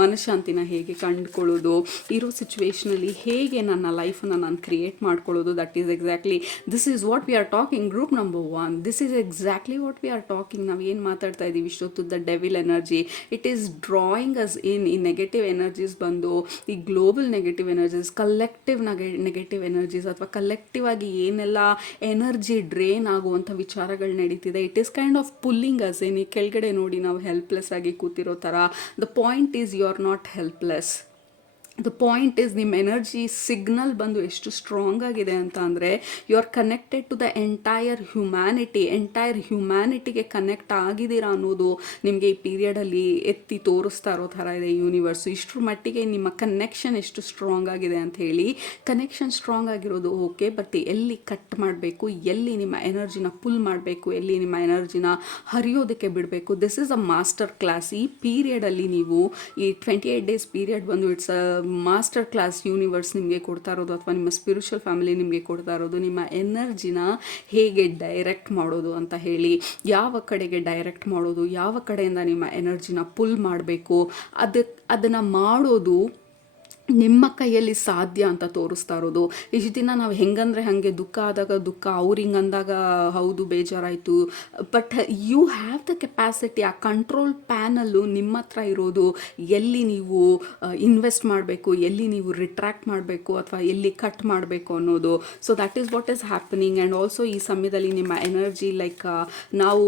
ಮನಃಶಾಂತಿನ ಹೇಗೆ ಕಂಡುಕೊಳ್ಳೋದು, ಇರೋ ಸಿಚುವೇಶ್ನಲ್ಲಿ ಹೇಗೆ ನನ್ನ ಲೈಫನ್ನು ನಾನು ಕ್ರಿಯೇಟ್ ಮಾಡ್ಕೊಳ್ಳೋದು, that is exactly this is what we are talking group number 1. This is exactly what we are talking. Talking, ನಾವು ಏನು ಮಾತಾಡ್ತಾ ಇದ್ದೀವಿ ಇಷ್ಟೊತ್ತು, the devil energy, it is drawing us ಇನ್ ಈ ನೆಗೆಟಿವ್ ಎನರ್ಜೀಸ್ ಬಂದು, ಈ global negative energies, collective negative energies ಅಥವಾ collective ಆಗಿ ಏನೆಲ್ಲ ಎನರ್ಜಿ ಡ್ರೈನ್ ಆಗುವಂಥ ವಿಚಾರಗಳು ನಡೀತಿದೆ, it is kind of pulling us ಇನ್. ಈ ಕೆಳಗಡೆ ನೋಡಿ ನಾವು ಹೆಲ್ಪ್ಲೆಸ್ ಆಗಿ ಕೂತಿರೋ ಥರ. The point is you are not helpless. The point is ನಿಮ್ಮ ಎನರ್ಜಿ ಸಿಗ್ನಲ್ ಬಂದು ಎಷ್ಟು ಸ್ಟ್ರಾಂಗ್ ಆಗಿದೆ ಅಂತ ಅಂದರೆ, you are connected to the entire ಹ್ಯುಮ್ಯಾನಿಟಿಗೆ ಕನೆಕ್ಟ್ ಆಗಿದ್ದೀರಾ ಅನ್ನೋದು ನಿಮಗೆ ಈ ಪೀರಿಯಡಲ್ಲಿ ಎತ್ತಿ ತೋರಿಸ್ತಾ ಇರೋ ಥರ ಇದೆ ಯೂನಿವರ್ಸು. ಇಷ್ಟರ ಮಟ್ಟಿಗೆ ನಿಮ್ಮ ಕನೆಕ್ಷನ್ ಎಷ್ಟು ಸ್ಟ್ರಾಂಗ್ ಆಗಿದೆ ಅಂತ ಹೇಳಿ. ಕನೆಕ್ಷನ್ ಸ್ಟ್ರಾಂಗ್ ಆಗಿರೋದು ಓಕೆ, ಬಟ್ ಎಲ್ಲಿ ಕಟ್ ಮಾಡಬೇಕು, ಎಲ್ಲಿ ನಿಮ್ಮ ಎನರ್ಜಿನ ಪುಲ್ ಮಾಡಬೇಕು, ಎಲ್ಲಿ ನಿಮ್ಮ ಎನರ್ಜಿನ ಹರಿಯೋದಕ್ಕೆ ಬಿಡಬೇಕು, this is a master class. ಈ ಪೀರಿಯಡಲ್ಲಿ ನೀವು ಈ 28 days ಪೀರಿಯಡ್ ಬಂದು it's a master class universe ನಿಮಗೆ ಕೊಡ್ತಾ ಇರೋದು, ಅಥವಾ ನಿಮ್ಮ ಸ್ಪಿರಿಚುವಲ್ ಫ್ಯಾಮಿಲಿ ನಿಮಗೆ ಕೊಡ್ತಾ ಇರೋದು, ನಿಮ್ಮ ಎನರ್ಜಿನ ಹೇಗೆ ಡೈರೆಕ್ಟ್ ಮಾಡೋದು ಅಂತ ಹೇಳಿ. ಯಾವ ಕಡೆಗೆ ಡೈರೆಕ್ಟ್ ಮಾಡೋದು, ಯಾವ ಕಡೆಯಿಂದ ನಿಮ್ಮ ಎನರ್ಜಿನ ಪುಲ್ ಮಾಡಬೇಕು, ಅದನ್ನು ಮಾಡೋದು ನಿಮ್ಮ ಕೈಯಲ್ಲಿ ಸಾಧ್ಯ ಅಂತ ತೋರಿಸ್ತಾ ಇರೋದು. ಇಷ್ಟು ದಿನ ನಾವು ಹೆಂಗಂದರೆ ಹಾಗೆ ದುಃಖ ಆದಾಗ ದುಃಖ, ಅವ್ರು ಹಿಂಗೆ ಅಂದಾಗ ಹೌದು ಬೇಜಾರಾಯಿತು, but you have the capacity. ಆ ಕಂಟ್ರೋಲ್ ಪ್ಯಾನಲ್ಲು ನಿಮ್ಮ ಹತ್ರ ಇರೋದು. ಎಲ್ಲಿ ನೀವು ಇನ್ವೆಸ್ಟ್ ಮಾಡಬೇಕು, ಎಲ್ಲಿ ನೀವು ರಿಟ್ರ್ಯಾಕ್ಟ್ ಮಾಡಬೇಕು ಅಥವಾ ಎಲ್ಲಿ ಕಟ್ ಮಾಡಬೇಕು ಅನ್ನೋದು. So that is what is happening. And also ಈ ಸಮಯದಲ್ಲಿ ನಿಮ್ಮ ಎನರ್ಜಿ ಲೈಕ್ ನಾವು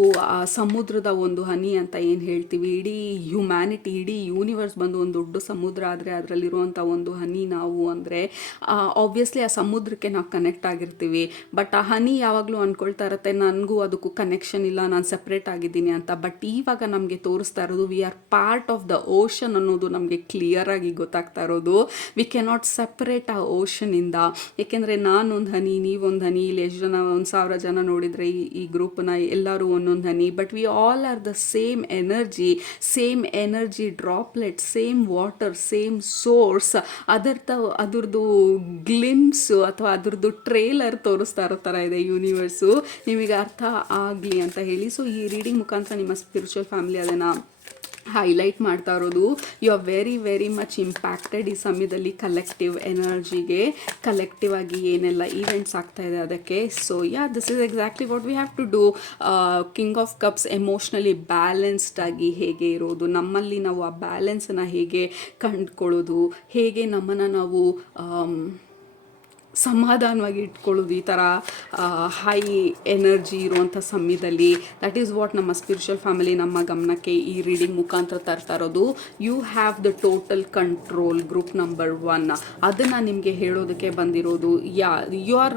ಸಮುದ್ರದ ಒಂದು ಹನಿ ಅಂತ ಏನು ಹೇಳ್ತೀವಿ, ಇಡೀ ಹ್ಯುಮ್ಯಾನಿಟಿ, ಇಡೀ ಯೂನಿವರ್ಸ್ ಬಂದು ಒಂದು ದೊಡ್ಡ ಸಮುದ್ರ ಆದರೆ ಅದರಲ್ಲಿರುವಂಥ ಒಂದು ಹನಿ ನಾವು ಅಂದರೆ ಆಬ್ವಿಯಸ್ಲಿ ಆ ಸಮುದ್ರಕ್ಕೆ ನಾವು ಕನೆಕ್ಟ್ ಆಗಿರ್ತೀವಿ. ಬಟ್ ಆ ಹನಿ ಯಾವಾಗಲೂ ಅಂದ್ಕೊಳ್ತಾ ಇರುತ್ತೆ ನನಗೂ ಅದಕ್ಕೂ ಕನೆಕ್ಷನ್ ಇಲ್ಲ, ನಾನು ಸಪ್ರೇಟ್ ಆಗಿದ್ದೀನಿ ಅಂತ. ಬಟ್ ಇವಾಗ ನಮಗೆ ತೋರಿಸ್ತಾ ಇರೋದು we are part of the ocean ಅನ್ನೋದು ನಮಗೆ ಕ್ಲಿಯರ್ ಆಗಿ ಗೊತ್ತಾಗ್ತಾ ಇರೋದು. ವಿ ಕೆನಾಟ್ ಸಪ್ರೇಟ್ ಆ ಓಷನಿಂದ. ಏಕೆಂದರೆ ನಾನೊಂದು ಹನಿ, ನೀವೊಂದು ಹನಿ, ಇಲ್ಲಿ ಎಷ್ಟು ಜನ 1000 ಜನ ನೋಡಿದರೆ ಈ ಗ್ರೂಪ್ನ ಎಲ್ಲರೂ ಒಂದೊಂದು ಹನಿ, but we all are the same energy droplet, same water, same source. ಅದರದ್ದು ಗ್ಲಿಮ್ಸು ಅಥವಾ ಅದರದ್ದು ಟ್ರೇಲರ್ ತೋರಿಸ್ತಾ ಇರೋ ಥರ ಇದೆ ಯೂನಿವರ್ಸು. ನಿಮಗೆ ಅರ್ಥ ಆಗಲಿ ಅಂತ ಹೇಳಿ. ಸೊ ಈ ರೀಡಿಂಗ್ ಮುಖಾಂತರ ನಿಮ್ಮ ಸ್ಪಿರಿಚುವಲ್ ಫ್ಯಾಮಿಲಿ ಅದನ್ನು ಹೈಲೈಟ್ ಮಾಡ್ತಾ ಇರೋದು. You are very much impacted ಈ ಸಮಯದಲ್ಲಿ ಕಲೆಕ್ಟಿವ್ ಎನರ್ಜಿಗೆ, ಕಲೆಕ್ಟಿವ್ ಆಗಿ ಏನೆಲ್ಲ ಈವೆಂಟ್ಸ್ ಆಗ್ತಾ ಇದೆ ಅದಕ್ಕೆ. So this is exactly what we have to do. King of cups emotionally balanced ಆಗಿ ಹೇಗೆ ಇರೋದು, ನಮ್ಮಲ್ಲಿ ನಾವು ಆ ಬ್ಯಾಲೆನ್ಸನ್ನು ಹೇಗೆ ಕಂಡುಕೊಳ್ಳೋದು, ಹೇಗೆ ನಮ್ಮನ್ನು ನಾವು ಸಮಾಧಾನವಾಗಿ ಇಟ್ಕೊಳ್ಳೋದು ಈ ಥರ ಹೈ ಎನರ್ಜಿ ಇರುವಂಥ ಸಮಯದಲ್ಲಿ. ದಟ್ ಈಸ್ ವಾಟ್ ನಮ್ಮ ಸ್ಪಿರಿಚುವಲ್ ಫ್ಯಾಮಿಲಿ ನಮ್ಮ ಗಮನಕ್ಕೆ ಈ ರೀಡಿಂಗ್ ಮುಖಾಂತರ ತರ್ತಾ ಇರೋದು. You have the total control, group number 1 ಅದನ್ನು ನಿಮಗೆ ಹೇಳೋದಕ್ಕೆ ಬಂದಿರೋದು. You are,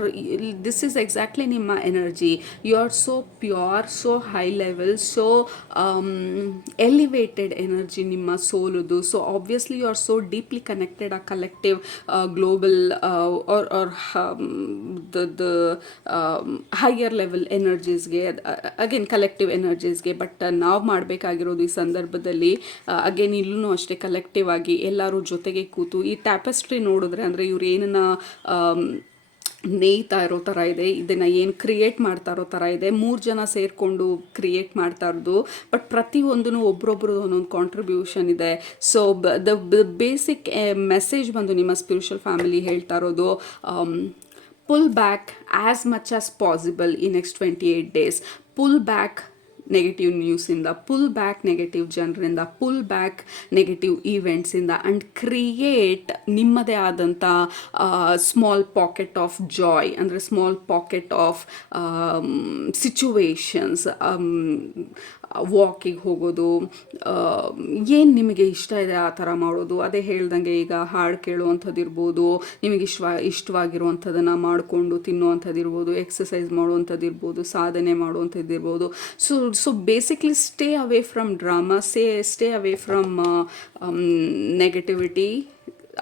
this is exactly ನಿಮ್ಮ energy. You are so pure, so high level, so elevated energy ನಿಮ್ಮ ಸೋಲುದು. So obviously you are so deeply connected ಆ collective global or the higher level energiesಗೆ, again collective ಎನರ್ಜೀಸ್ಗೆ. But ನಾವು ಮಾಡಬೇಕಾಗಿರೋದು ಈ ಸಂದರ್ಭದಲ್ಲಿ ಅಗೇನ್ ಇಲ್ಲೂ ಅಷ್ಟೇ ಕಲೆಕ್ಟಿವ್ ಆಗಿ ಎಲ್ಲರೂ ಜೊತೆಗೆ ಕೂತು ಈ ಟ್ಯಾಪಸ್ಟ್ರಿ ನೋಡಿದ್ರೆ, ಅಂದರೆ ಇವ್ರು ಏನನ್ನ ನೇಯ್ತಾ ಇರೋ ಥರ ಇದೆ, ಇದನ್ನು ಏನು ಕ್ರಿಯೇಟ್ ಮಾಡ್ತಾ ಇರೋ ಥರ ಇದೆ. 3 ಜನ ಸೇರಿಕೊಂಡು ಕ್ರಿಯೇಟ್ ಮಾಡ್ತಾ ಇರೋದು, ಬಟ್ ಪ್ರತಿಯೊಂದೂ ಒಬ್ರೊಬ್ರು ಒಂದೊಂದು ಕಾಂಟ್ರಿಬ್ಯೂಷನ್ ಇದೆ. ಸೊ ದ ಬೇಸಿಕ್ ಮೆಸೇಜ್ ಬಂದು ನಿಮ್ಮ ಸ್ಪಿರಿಚುವಲ್ ಫ್ಯಾಮಿಲಿ ಹೇಳ್ತಾ ಇರೋದು, pull back as much as possible ಈ next 28 days. Pull back negative ನ್ಯೂಸಿಂದ, ಪುಲ್ ಬ್ಯಾಕ್ ನೆಗೆಟಿವ್ ಜನರಿಂದ, ಪುಲ್ ಬ್ಯಾಕ್ ನೆಗೆಟಿವ್ ಈವೆಂಟ್ಸಿಂದ, ಆ್ಯಂಡ್ ಕ್ರಿಯೇಟ್ ನಿಮ್ಮದೇ ಆದಂಥ ಸ್ಮಾಲ್ ಪಾಕೆಟ್ ಆಫ್ ಜಾಯ್, ಅಂದರೆ ಸ್ಮಾಲ್ ಪಾಕೆಟ್ ಆಫ್ ಸಿಚುವೇಶನ್ಸ್. ವಾಕಿಗೆ ಹೋಗೋದು, ಏನು ನಿಮಗೆ ಇಷ್ಟ ಇದೆ ಆ ಥರ ಮಾಡೋದು. ಅದೇ ಹೇಳ್ದಂಗೆ ಈಗ ಹಾಡು ಕೇಳುವಂಥದ್ದು ಇರ್ಬೋದು, ನಿಮಗೆ ಇಷ್ಟವಾಗಿರುವಂಥದ್ದನ್ನು ಮಾಡಿಕೊಂಡು ತಿನ್ನುವಂಥದ್ದು ಇರ್ಬೋದು, ಎಕ್ಸಸೈಸ್ ಮಾಡುವಂಥದ್ದು ಇರ್ಬೋದು, ಸಾಧನೆ ಮಾಡುವಂಥದ್ದು ಇರ್ಬೋದು. So basically stay away from drama, stay away from negativity.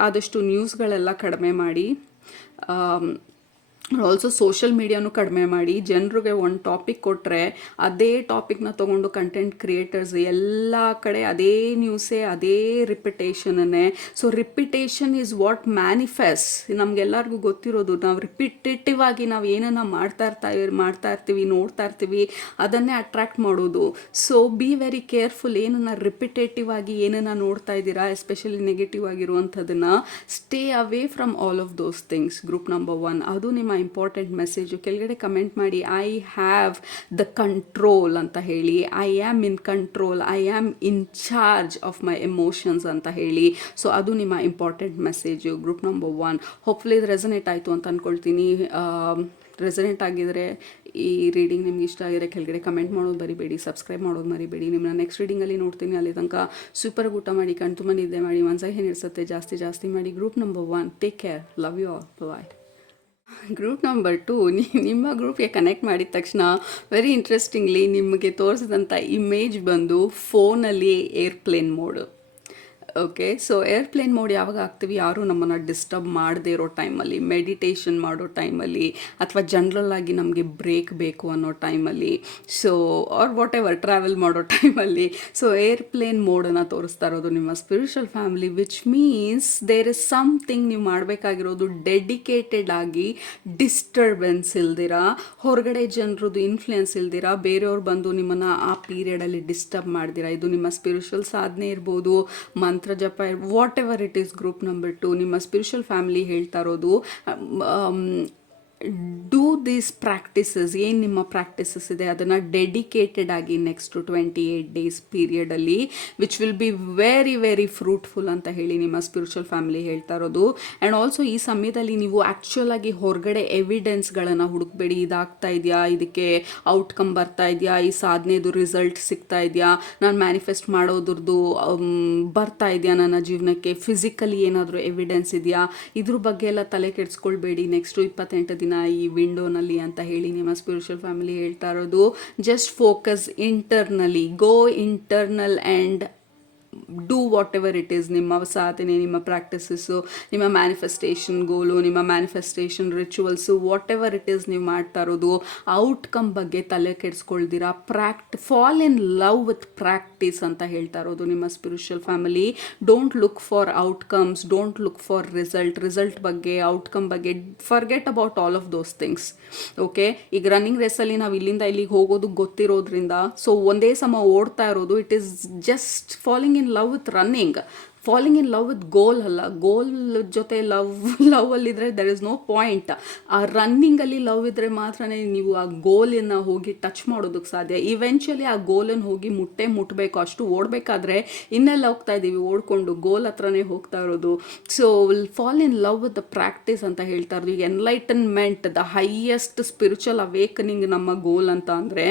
ಆದಷ್ಟು ನ್ಯೂಸ್ಗಳೆಲ್ಲ ಕಡಿಮೆ ಮಾಡಿ, ಆಲ್ಸೋ ಸೋಷಿಯಲ್ ಮೀಡಿಯಾನು ಕಡಿಮೆ ಮಾಡಿ. ಜನರಿಗೆ ಒಂದು ಟಾಪಿಕ್ ಕೊಟ್ಟರೆ ಅದೇ ಟಾಪಿಕ್ನ ತೊಗೊಂಡು ಕಂಟೆಂಟ್ ಕ್ರಿಯೇಟರ್ಸ್ ಎಲ್ಲ ಕಡೆ ಅದೇ ನ್ಯೂಸೇ, ಅದೇ ರಿಪಿಟೇಷನ್ನೇ. So repetition is what manifest. ನಮಗೆಲ್ಲರಿಗೂ ಗೊತ್ತಿರೋದು, ನಾವು ರಿಪಿಟೇಟಿವ್ ಆಗಿ ನಾವು ಏನನ್ನ ಮಾಡ್ತಾ ಇರ್ತೀವಿ, ನೋಡ್ತಾ ಇರ್ತೀವಿ, ಅದನ್ನೇ ಅಟ್ರ್ಯಾಕ್ಟ್ ಮಾಡೋದು. So be very careful. ಏನನ್ನ ರಿಪಿಟೇಟಿವ್ ಆಗಿ ಏನನ್ನ ನೋಡ್ತಾ ಇದ್ದೀರಾ, ಎಸ್ಪೆಷಲಿ ನೆಗೆಟಿವ್ ಆಗಿರುವಂಥದ್ದನ್ನು, stay away from all of those things. Group number 1 ಅದು ನಿಮ್ಮ ಇಂಪಾರ್ಟೆಂಟ್ ಮೆಸೇಜು ಕೆಳಗಡೆ ಕಮೆಂಟ್ ಮಾಡಿ. ಐ ಹ್ಯಾವ್ ದ ಕಂಟ್ರೋಲ್ ಅಂತ ಹೇಳಿ, I am in control, I am in charge of my emotions ಅಂತ ಹೇಳಿ. ಸೊ ಅದು ನಿಮ್ಮ important message group number 1. Hopefully ಇದು ರೆಸನೇಟ್ ಆಯಿತು ಅಂತ ಅಂದ್ಕೊಳ್ತೀನಿ. ರೆಸನೇಟ್ ಆಗಿದರೆ, ಈ ರೀಡಿಂಗ್ ನಿಮ್ಗೆ ಇಷ್ಟ ಆಗಿದ್ರೆ ಕೆಳಗಡೆ ಕಮೆಂಟ್ ಮಾಡೋದು ಮರಿಬೇಡಿ, ಸಬ್ಸ್ಕ್ರೈಬ್ ಮಾಡೋದು ಮರಿಬೇಡಿ. ನಿಮ್ಮನ್ನ ನೆಕ್ಸ್ಟ್ ರೀಡಿಂಗಲ್ಲಿ ನೋಡ್ತೀನಿ. ಅಲ್ಲಿ ತನಕ ಸೂಪರ್ ಊಟ ಮಾಡಿ, ಕಣ್ ತುಂಬ ನಿದ್ದೆ ಮಾಡಿ, ಮನಸ್ಸಾಗಿ ಏನಿರ್ಸುತ್ತೆ ಜಾಸ್ತಿ ಮಾಡಿ. Group number 1, take care, love you all, bye. Group number 2, ನಿಮ್ಮ ಗ್ರೂಪ್ಗೆ ಕನೆಕ್ಟ್ ಮಾಡಿದ ತಕ್ಷಣ ವೆರಿ ಇಂಟ್ರೆಸ್ಟಿಂಗ್ಲಿ ನಿಮಗೆ ತೋರಿಸಿದಂಥ ಇಮೇಜ್ ಬಂದು ಫೋನಲ್ಲಿ airplane mode. Okay, so airplane mode ಯಾವಾಗ ಆಗ್ತೀವಿ, ಯಾರು ನಮ್ಮನ್ನು ಡಿಸ್ಟರ್ಬ್ ಮಾಡದೇ ಇರೋ ಟೈಮಲ್ಲಿ, ಮೆಡಿಟೇಷನ್ ಮಾಡೋ ಟೈಮಲ್ಲಿ, ಅಥವಾ ಜನರಲ್ ಆಗಿ ನಮಗೆ ಬ್ರೇಕ್ ಬೇಕು ಅನ್ನೋ ಟೈಮಲ್ಲಿ, so or whatever travel ಮಾಡೋ ಟೈಮಲ್ಲಿ, ಸೊ ಏರ್ಪ್ಲೇನ್ ಮೋಡನ್ನು ತೋರಿಸ್ತಾ ಇರೋದು ನಿಮ್ಮ spiritual family. Which means there is something ನೀವು ಮಾಡಬೇಕಾಗಿರೋದು ಡೆಡಿಕೇಟೆಡ್ ಆಗಿ, ಡಿಸ್ಟರ್ಬೆನ್ಸ್ ಇಲ್ದಿರ, ಹೊರಗಡೆ ಜನರದ್ದು ಇನ್ಫ್ಲುಯೆನ್ಸ್ ಇಲ್ದಿರ, ಬೇರೆಯವ್ರು ಬಂದು ನಿಮ್ಮನ್ನು ಆ ಪೀರಿಯಡಲ್ಲಿ ಡಿಸ್ಟರ್ಬ್ ಮಾಡ್ದಿರ. ಇದು ನಿಮ್ಮ ಸ್ಪಿರಿಚುವಲ್ ಸಾಧನೆ ಇರ್ಬೋದು, ಮಂತ್ರ ಜಪ, what ever it is. Group number 2 ನಿಮ್ಮ ಸ್ಪಿರಿಚುವಲ್ ಫ್ಯಾಮಿಲಿ ಹೇಳ್ತಾ ಇರೋದು, ಡೂ ದೀಸ್ ಪ್ರಾಕ್ಟೀಸಸ್, ಏನು ನಿಮ್ಮ ಪ್ರಾಕ್ಟೀಸಸ್ ಇದೆ ಅದನ್ನು ಡೆಡಿಕೇಟೆಡ್ ಆಗಿ ನೆಕ್ಸ್ಟ್ 28 days ಪೀರಿಯಡಲ್ಲಿ, which will be very very fruitful ಅಂತ ಹೇಳಿ ನಿಮ್ಮ ಸ್ಪಿರಿಚುವಲ್ ಫ್ಯಾಮಿಲಿ ಹೇಳ್ತಾ ಇರೋದು. ಆ್ಯಂಡ್ ಆಲ್ಸೋ ಈ ಸಮಯದಲ್ಲಿ ನೀವು ಆ್ಯಕ್ಚುಯಲ್ ಆಗಿ ಹೊರಗಡೆ ಎವಿಡೆನ್ಸ್ಗಳನ್ನು ಹುಡುಕ್ಬೇಡಿ. ಇದಾಗ್ತಾ ಇದೆಯಾ, ಇದಕ್ಕೆ ಔಟ್ಕಮ್ ಬರ್ತಾ ಇದೆಯಾ, ಈ ಸಾಧನೆದು ರಿಸಲ್ಟ್ ಸಿಗ್ತಾ ಇದೆಯಾ, ನಾನು ಮ್ಯಾನಿಫೆಸ್ಟ್ ಮಾಡೋದ್ರದ್ದು ಬರ್ತಾ ಇದೆಯಾ ನನ್ನ ಜೀವನಕ್ಕೆ, ಫಿಸಿಕಲಿ ಏನಾದರೂ ಎವಿಡೆನ್ಸ್ ಇದೆಯಾ, ಇದ್ರ ಬಗ್ಗೆ ಎಲ್ಲ ತಲೆ ಕೆಡಿಸ್ಕೊಳ್ಬೇಡಿ ನೆಕ್ಸ್ಟು 28 ದಿನ ಈ ವಿಂಡೋನಲ್ಲಿ ಅಂತ ಹೇಳಿ ನಿಮ್ಮ ಸ್ಪಿರಿಚುವಲ್ ಫ್ಯಾಮಿಲಿ ಹೇಳ್ತಾ ಇರೋದು. Just focus internally, go internal and do whatever it is. ನಿಮ್ಮ ಸಾಧನೆ, ನಿಮ್ಮ ಪ್ರಾಕ್ಟೀಸಸ್ಸು, ನಿಮ್ಮ ಮ್ಯಾನಿಫೆಸ್ಟೇಷನ್ ಗೋಲು, ನಿಮ್ಮ manifestation rituals, whatever it is ನೀವು ಮಾಡ್ತಾ ಇರೋದು, ಔಟ್ಕಮ್ ಬಗ್ಗೆ ತಲೆ ಕೆಡಿಸ್ಕೊಳ್ದಿರಾ, fall in love with practice ಅಂತ ಹೇಳ್ತಾ ಇರೋದು ನಿಮ್ಮ spiritual family. Don't look for outcomes, don't look for result ಬಗ್ಗೆ, ಔಟ್ಕಮ್ ಬಗ್ಗೆ, forget about all of those things. Okay, ಈಗ ರನ್ನಿಂಗ್ ರೇಸಲ್ಲಿ ನಾವು ಇಲ್ಲಿಂದ ಇಲ್ಲಿಗೆ ಹೋಗೋದು ಗೊತ್ತಿರೋದ್ರಿಂದ, ಸೊ ಒಂದೇ ಸಮ ಓಡ್ತಾ ಇರೋದು, it is just falling in love with running. Falling in love with goal ಅಲ್ಲ. ಗೋಲ್ ಜೊತೆ ಲವ್ ಅಲ್ಲಿದ್ರೆ ದರ್ ಇಸ್ ನೋ ಪಾಯಿಂಟ್. ಆ ರನ್ನಿಂಗಲ್ಲಿ ಲವ್ ಇದ್ದರೆ ಮಾತ್ರ ನೀವು ಆ ಗೋಲನ್ನು ಹೋಗಿ ಟಚ್ ಮಾಡೋದಕ್ಕೆ ಸಾಧ್ಯ. ಇವೆಂಚುಲಿ ಆ ಗೋಲನ್ನು ಹೋಗಿ ಮುಟ್ಟಬೇಕು. ಅಷ್ಟು ಓಡಬೇಕಾದ್ರೆ ಇನ್ನೆಲ್ಲ ಹೋಗ್ತಾ ಇದ್ದೀವಿ, ಓಡ್ಕೊಂಡು ಗೋಲ್ ಹತ್ರನೇ ಹೋಗ್ತಾ ಇರೋದು. So fall in love with the practice ಅಂತ ಹೇಳ್ತಾ ಇರೋದು. ಈಗ enlightenment, the highest spiritual awakening ನಮ್ಮ ಗೋಲ್ ಅಂತ ಅಂದರೆ,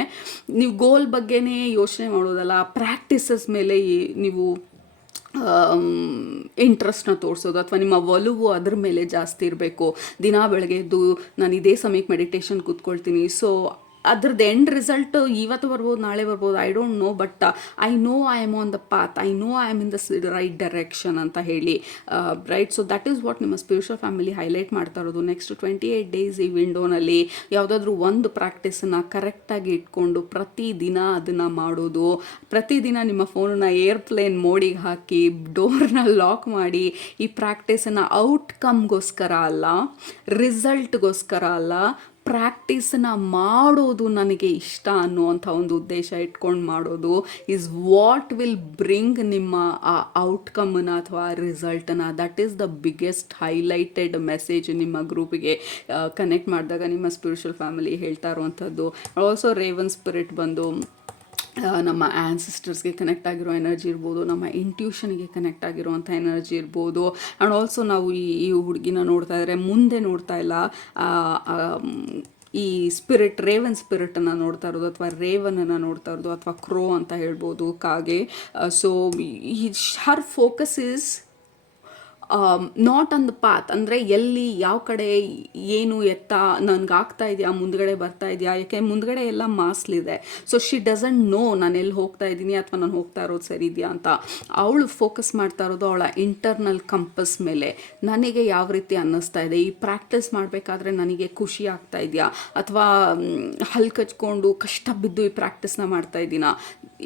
ನೀವು ಗೋಲ್ ಬಗ್ಗೆನೇ ಯೋಚನೆ ಮಾಡೋದಲ್ಲ, ಪ್ರಾಕ್ಟೀಸಸ್ ಮೇಲೆ ನೀವು ಇಂಟ್ರೆಸ್ಟ್ನ ತೋರಿಸೋದು, ಅಥವಾ ನಿಮ್ಮ ಒಲವು ಅದ್ರ ಮೇಲೆ ಜಾಸ್ತಿ ಇರಬೇಕು. ದಿನ ಬೆಳಗ್ಗೆ ಎದ್ದು ನಾನು ಇದೇ ಸಮಯಕ್ಕೆ ಮೆಡಿಟೇಷನ್ ಕೂತ್ಕೊಳ್ತೀನಿ, ಸೊ ಅದ್ರದ್ದು ಎಂಡ್ ರಿಸಲ್ಟ್ ಇವತ್ತು ಬರ್ಬೋದು, ನಾಳೆ ಬರ್ಬೋದು, I don't know, but I know I am on the path, I know I am in the right direction ಅಂತ ಹೇಳಿ, right. So that is what ನಿಮ್ಮ ಸ್ಪಿರಿಚುವಲ್ ಫ್ಯಾಮಿಲಿ ಹೈಲೈಟ್ ಮಾಡ್ತಾ ಇರೋದು. ನೆಕ್ಸ್ಟ್ 28 days ಈ ವಿಂಡೋನಲ್ಲಿ ಯಾವುದಾದ್ರೂ ಒಂದು ಪ್ರಾಕ್ಟೀಸನ್ನು ಕರೆಕ್ಟಾಗಿ ಇಟ್ಕೊಂಡು ಪ್ರತಿದಿನ ಅದನ್ನು ಮಾಡೋದು. ಪ್ರತಿದಿನ ನಿಮ್ಮ ಫೋನನ್ನು ಏರ್ಪ್ಲೇನ್ ಮೋಡಿಗೆ ಹಾಕಿ ಡೋರ್ನ ಲಾಕ್ ಮಾಡಿ ಈ ಪ್ರಾಕ್ಟೀಸನ್ನು ಔಟ್ಕಮ್ಗೋಸ್ಕರ ಅಲ್ಲ, ರಿಸಲ್ಟ್ಗೋಸ್ಕರ ಅಲ್ಲ, ಪ್ರಾಕ್ಟೀಸನ್ನ ಮಾಡೋದು ನನಗೆ ಇಷ್ಟ ಅನ್ನುವಂಥ ಒಂದು ಉದ್ದೇಶ ಇಟ್ಕೊಂಡು ಮಾಡೋದು ಈಸ್ ವಾಟ್ ವಿಲ್ ಬ್ರಿಂಗ್ ನಿಮ್ಮ ಆ ಔಟ್ಕಮನ್ನ ಅಥವಾ ರಿಸಲ್ಟನ್ನು. That is the biggest highlighted message ನಿಮ್ಮ ಗ್ರೂಪಿಗೆ ಕನೆಕ್ಟ್ ಮಾಡಿದಾಗ ನಿಮ್ಮ ಸ್ಪಿರಿಚುವಲ್ ಫ್ಯಾಮಿಲಿ ಹೇಳ್ತಾ ಇರುವಂಥದ್ದು. ಆಲ್ಸೋ ರೇವನ್ ಸ್ಪಿರಿಟ್ ಬಂದು ನಮ್ಮ ಆ್ಯನ್ಸಿಸ್ಟರ್ಸ್ಗೆ ಕನೆಕ್ಟ್ ಆಗಿರೋ ಎನರ್ಜಿ ಇರ್ಬೋದು, ನಮ್ಮ ಇಂಟ್ಯೂಷನ್ಗೆ ಕನೆಕ್ಟ್ ಆಗಿರುವಂಥ ಎನರ್ಜಿ ಇರ್ಬೋದು. ಆ್ಯಂಡ್ ಆಲ್ಸೋ ನಾವು ಈ ಹುಡುಗಿನ ನೋಡ್ತಾ ಇದ್ದರೆ ಮುಂದೆ ನೋಡ್ತಾ ಇಲ್ಲ, ಈ ಸ್ಪಿರಿಟ್, ರೇವನ್ ಸ್ಪಿರಿಟನ್ನು ನೋಡ್ತಾ ಇರೋದು, ಅಥವಾ ರೇವನನ್ನು ನೋಡ್ತಾ ಇರೋದು, ಅಥವಾ ಕ್ರೋ ಅಂತ ಹೇಳ್ಬೋದು, ಕಾಗೆ. So Har focus is not on the path, ಅಂದರೆ ಎಲ್ಲಿ ಯಾವ ಕಡೆ ಏನು ಎತ್ತ ನನಗಾಗ್ತಾ ಇದೆಯಾ, ಮುಂದ್ಗಡೆ ಬರ್ತಾ ಇದೆಯಾ, ಯಾಕೆ ಮುಂದ್ಗಡೆ ಎಲ್ಲ ಮಾಸ್ಲಿದೆ. ಸೊ ಶಿ ಡಸಂಟ್ ನೋ ನಾನು ಎಲ್ಲಿ ಹೋಗ್ತಾ ಇದ್ದೀನಿ ಅಥವಾ ನಾನು ಹೋಗ್ತಾ ಇರೋದು ಸರಿ ಇದೆಯಾ ಅಂತ. ಅವಳು ಫೋಕಸ್ ಮಾಡ್ತಾ ಇರೋದು ಅವಳ ಇಂಟರ್ನಲ್ ಕಂಪಸ್ ಮೇಲೆ. ನನಗೆ ಯಾವ ರೀತಿ ಅನ್ನಿಸ್ತಾ ಇದೆ, ಈ ಪ್ರಾಕ್ಟೀಸ್ ಮಾಡಬೇಕಾದ್ರೆ ನನಗೆ ಖುಷಿ ಆಗ್ತಾ ಇದೆಯಾ, ಅಥವಾ ಹಲ್ಕಚ್ಕೊಂಡು ಕಷ್ಟ ಬಿದ್ದು ಈ ಪ್ರಾಕ್ಟೀಸ್ನ ಮಾಡ್ತಾ ಇದ್ದೀನಾ.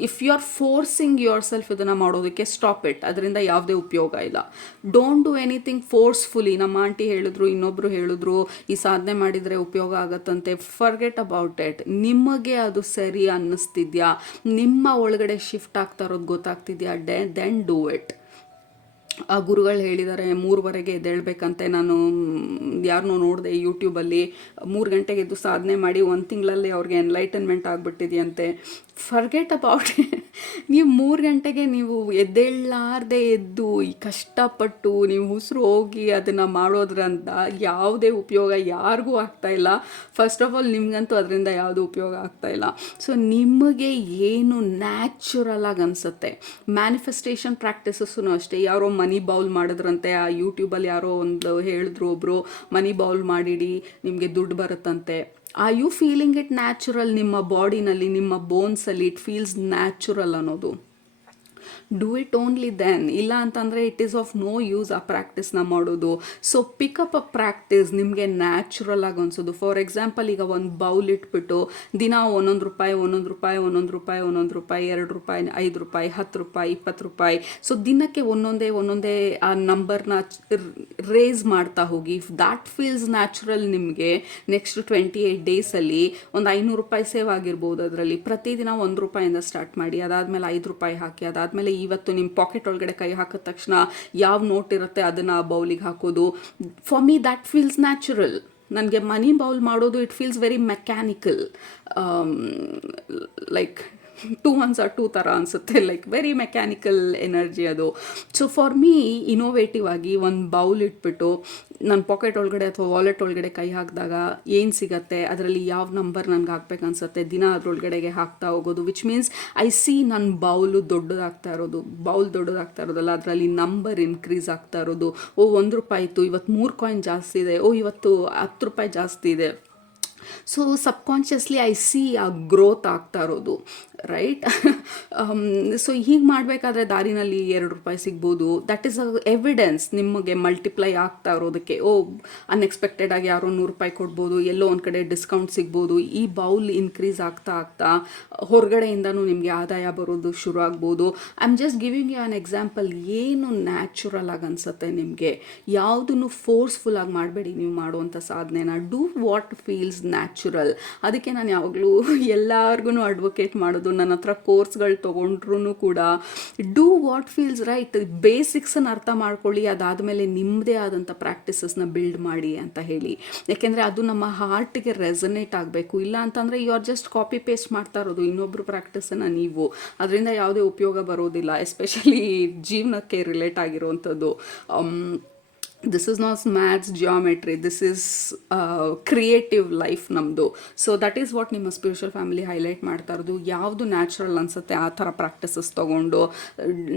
If you are forcing yourself ಇದನ್ನು ಮಾಡೋದಕ್ಕೆ, ಸ್ಟಾಪ್ ಇಟ್. ಅದರಿಂದ ಯಾವುದೇ ಉಪಯೋಗ ಇಲ್ಲ. Don't do anything forcefully. ನಮ್ಮ ಆಂಟಿ ಹೇಳಿದ್ರು, ಇನ್ನೊಬ್ರು ಹೇಳಿದ್ರು, ಈ ಸಾಧನೆ ಮಾಡಿದರೆ ಉಪಯೋಗ ಆಗತ್ತಂತೆ. Forget about it. ನಿಮಗೆ ಅದು ಸರಿ ಅನ್ನಿಸ್ತಿದ್ಯಾ, ನಿಮ್ಮ ಒಳಗಡೆ ಶಿಫ್ಟ್ ಆಗ್ತಾ ಇರೋದು ಗೊತ್ತಾಗ್ತಿದ್ಯಾ, ದೆನ್ ಡೂ ಇಟ್. ಆ ಗುರುಗಳು ಹೇಳಿದ್ದಾರೆ 3:15 ಎದ್ದೇಳಬೇಕಂತೆ. ನಾನು ಯಾರನ್ನೋ ನೋಡಿದೆ ಯೂಟ್ಯೂಬಲ್ಲಿ, 3 ಗಂಟೆಗೆ ಎದ್ದು ಸಾಧನೆ ಮಾಡಿ 1 ತಿಂಗಳಲ್ಲಿ ಅವ್ರಿಗೆ ಎನ್ಲೈಟನ್ಮೆಂಟ್ ಆಗಿಬಿಟ್ಟಿದೆಯಂತೆ. ಫರ್ಗೆಟ್ ಅಬೌಟ್ ನೀವು 3 ಗಂಟೆಗೆ ನೀವು ಎದ್ದೇಳಲಾರ್ದೆ ಎದ್ದು ಈ ಕಷ್ಟಪಟ್ಟು ನೀವು ಉಸಿರು ಹೋಗಿ ಅದನ್ನು ಮಾಡೋದ್ರಿಂದ ಯಾವುದೇ ಉಪಯೋಗ ಯಾರಿಗೂ ಆಗ್ತಾಯಿಲ್ಲ. ಫಸ್ಟ್ ಆಫ್ ಆಲ್ ನಿಮಗಂತೂ ಅದರಿಂದ ಯಾವುದೂ ಉಪಯೋಗ ಆಗ್ತಾಯಿಲ್ಲ. ಸೊ ನಿಮಗೆ ಏನು ನ್ಯಾಚುರಲ್ ಆಗಿ ಅನಿಸುತ್ತೆ, ಮ್ಯಾನಿಫೆಸ್ಟೇಷನ್ ಪ್ರಾಕ್ಟೀಸಸ್ಸೂ ಅಷ್ಟೇ. ಯಾರೋ ಮನಿ ಬೌಲ್ ಮಾಡಿದ್ರಂತೆ, ಆ ಯೂಟ್ಯೂಬಲ್ಲಿ ಯಾರೋ ಒಂದು ಹೇಳಿದ್ರು ಒಬ್ಬರು, ಮನಿ ಬೌಲ್ ಮಾಡಿಡಿ ನಿಮಗೆ ದುಡ್ಡು ಬರುತ್ತಂತೆ. Are you feeling it natural? ನಿಮ್ಮ ಬಾಡಿನಲ್ಲಿ, ನಿಮ್ಮ ಬೋನ್ಸಲ್ಲಿ ಇಟ್ ಫೀಲ್ಸ್ ನ್ಯಾಚುರಲ್ ಅನ್ನೋದು. Do it only then. ಇಲ್ಲ ಅಂತಂದರೆ it is of no use ಆ ಪ್ರಾಕ್ಟೀಸ್ನ ಮಾಡೋದು. ಸೊ ಪಿಕಪ್ ಅ ಪ್ರಾಕ್ಟೀಸ್ ನಿಮಗೆ ನ್ಯಾಚುರಲ್ ಆಗಿ ಅನ್ಸೋದು. ಫಾರ್ ಎಕ್ಸಾಂಪಲ್, ಈಗ ಒಂದು ಬೌಲ್ ಇಟ್ಬಿಟ್ಟು ದಿನ ₹1 ₹1 ₹1 ₹2 ₹5 ₹10 ₹20 ಸೊ ದಿನಕ್ಕೆ ಒಂದೊಂದೇ ಆ ನಂಬರ್ನ ರೇಸ್ ಮಾಡ್ತಾ ಹೋಗಿ. ಇಫ್ ದ್ಯಾಟ್ ಫೀಲ್ಸ್ ನ್ಯಾಚುರಲ್ ನಿಮಗೆ, ನೆಕ್ಸ್ಟ್ 28 ಡೇಸಲ್ಲಿ ಒಂದು ₹500 ಸೇವ್ ಆಗಿರ್ಬೋದು. ಅದರಲ್ಲಿ ಪ್ರತಿದಿನ ₹1 ಸ್ಟಾರ್ಟ್ ಮಾಡಿ, ಅದಾದಮೇಲೆ ₹5 ಹಾಕಿ, ಅದಾದಮೇಲೆ ಇವತ್ತು ನಿಮ್ಮ ಪಾಕೆಟ್ ಒಳಗಡೆ ಕೈ ಹಾಕಿದ ತಕ್ಷಣ ಯಾವ ನೋಟ್ ಇರುತ್ತೆ ಅದನ್ನು ಆ ಬೌಲಿಗೆ ಹಾಕೋದು. For me that feels natural. ನನಗೆ ಮನಿ ಬೌಲ್ ಮಾಡೋದು it feels very mechanical, like 2 1s are 2 ಥರ ಅನಿಸುತ್ತೆ, ಲೈಕ್ ವೆರಿ ಮೆಕ್ಯಾನಿಕಲ್ ಎನರ್ಜಿ ಅದು. ಸೊ ಫಾರ್ ಮೀ ಇನೋವೇಟಿವ್ ಆಗಿ ಒಂದು ಬೌಲ್ ಇಟ್ಬಿಟ್ಟು ನನ್ನ ಪಾಕೆಟ್ ಒಳಗಡೆ ಅಥವಾ ವಾಲೆಟ್ ಒಳಗಡೆ ಕೈ ಹಾಕಿದಾಗ ಏನು ಸಿಗತ್ತೆ, ಅದರಲ್ಲಿ ಯಾವ ನಂಬರ್ ನನಗೆ ಹಾಕ್ಬೇಕು ಅನ್ಸುತ್ತೆ, ದಿನ ಅದ್ರೊಳಗಡೆಗೆ ಹಾಕ್ತಾ ಹೋಗೋದು. ವಿಚ್ ಮೀನ್ಸ್ ಐ ಸಿ ನನ್ನ ಬೌಲ್ ದೊಡ್ಡದಾಗ್ತಾ ಇರೋದಲ್ಲ, ಅದರಲ್ಲಿ ನಂಬರ್ ಇನ್ಕ್ರೀಸ್ ಆಗ್ತಾ ಇರೋದು. ₹1 ಇತ್ತು, ಇವತ್ತು 3 ಕಾಯಿನ್ ಜಾಸ್ತಿ ಇದೆ, ಇವತ್ತು ₹10 ಜಾಸ್ತಿ ಇದೆ. ಸೊ ಸಬ್ಕಾನ್ಷಿಯಸ್ಲಿ ಐ ಸಿ ಆ ಗ್ರೋತ್ ಆಗ್ತಾ ಇರೋದು, ರೈಟ್? ಸೊ ಹೀಗೆ ಮಾಡಬೇಕಾದ್ರೆ ದಾರಿನಲ್ಲಿ ₹2 ಸಿಗ್ಬೋದು. ದಟ್ ಈಸ್ ಅ ಎವಿಡೆನ್ಸ್ ನಿಮಗೆ ಮಲ್ಟಿಪ್ಲೈ ಆಗ್ತಾ ಇರೋದಕ್ಕೆ. ಅನ್ಎಕ್ಸ್ಪೆಕ್ಟೆಡ್ ಆಗಿ ಯಾರೋ ₹100 ಕೊಡ್ಬೋದು, ಎಲ್ಲೋ ಒಂದು ಕಡೆ ಡಿಸ್ಕೌಂಟ್ ಸಿಗ್ಬೋದು. ಈ ಬೌಲ್ ಇನ್ಕ್ರೀಸ್ ಆಗ್ತಾ ಹೊರಗಡೆಯಿಂದನೂ ನಿಮಗೆ ಆದಾಯ ಬರೋದು ಶುರು ಆಗ್ಬೋದು. I am just giving you an example. ಏನು ನ್ಯಾಚುರಲ್ ಆಗಿ ಅನಿಸುತ್ತೆ ನಿಮಗೆ, ಯಾವುದನ್ನು ಫೋರ್ಸ್ಫುಲ್ ಆಗಿ ಮಾಡಬೇಡಿ ನೀವು ಮಾಡುವಂಥ ಸಾಧನೆನ. Do what feels natural. ಅದಕ್ಕೆ ನಾನು ಯಾವಾಗಲೂ ಎಲ್ಲರಿಗೂ ಅಡ್ವೊಕೇಟ್ ಮಾಡೋದು, ನನ್ನ ಹತ್ರ ಕೋರ್ಸ್ಗಳು ತೊಗೊಂಡ್ರೂ ಕೂಡ ಡೂ ವಾಟ್ ಫೀಲ್ಸ್ ರೈಟ್. ಬೇಸಿಕ್ಸನ್ನು ಅರ್ಥ ಮಾಡ್ಕೊಳ್ಳಿ, ಅದಾದಮೇಲೆ ನಿಮ್ಮದೇ ಆದಂಥ ಪ್ರಾಕ್ಟೀಸಸ್ನ ಬಿಲ್ಡ್ ಮಾಡಿ ಅಂತ ಹೇಳಿ. ಯಾಕೆಂದರೆ ಅದು ನಮ್ಮ ಹಾರ್ಟಿಗೆ ರೆಸನೇಟ್ ಆಗಬೇಕು. ಇಲ್ಲ ಅಂತಂದರೆ you are just copy paste ಮಾಡ್ತಾ ಇರೋದು ಇನ್ನೊಬ್ಬರು ಪ್ರಾಕ್ಟೀಸನ್ನು ನೀವು. ಅದರಿಂದ ಯಾವುದೇ ಉಪಯೋಗ ಬರೋದಿಲ್ಲ, ಎಸ್ಪೆಷಲಿ ಜೀವನಕ್ಕೆ ರಿಲೇಟ್ ಆಗಿರುವಂಥದ್ದು. This is not maths, geometry, this is creative life ನಮ್ಮದು. ಸೊ ದಟ್ ಈಸ್ ವಾಟ್ ನಿಮ್ಮ ಸ್ಪಿರಿಚುವಲ್ ಫ್ಯಾಮಿಲಿ ಹೈಲೈಟ್ ಮಾಡ್ತಾ ಇರೋದು. ಯಾವುದು ನ್ಯಾಚುರಲ್ ಅನಿಸುತ್ತೆ ಆ ಥರ ಪ್ರಾಕ್ಟೀಸಸ್ ತೊಗೊಂಡು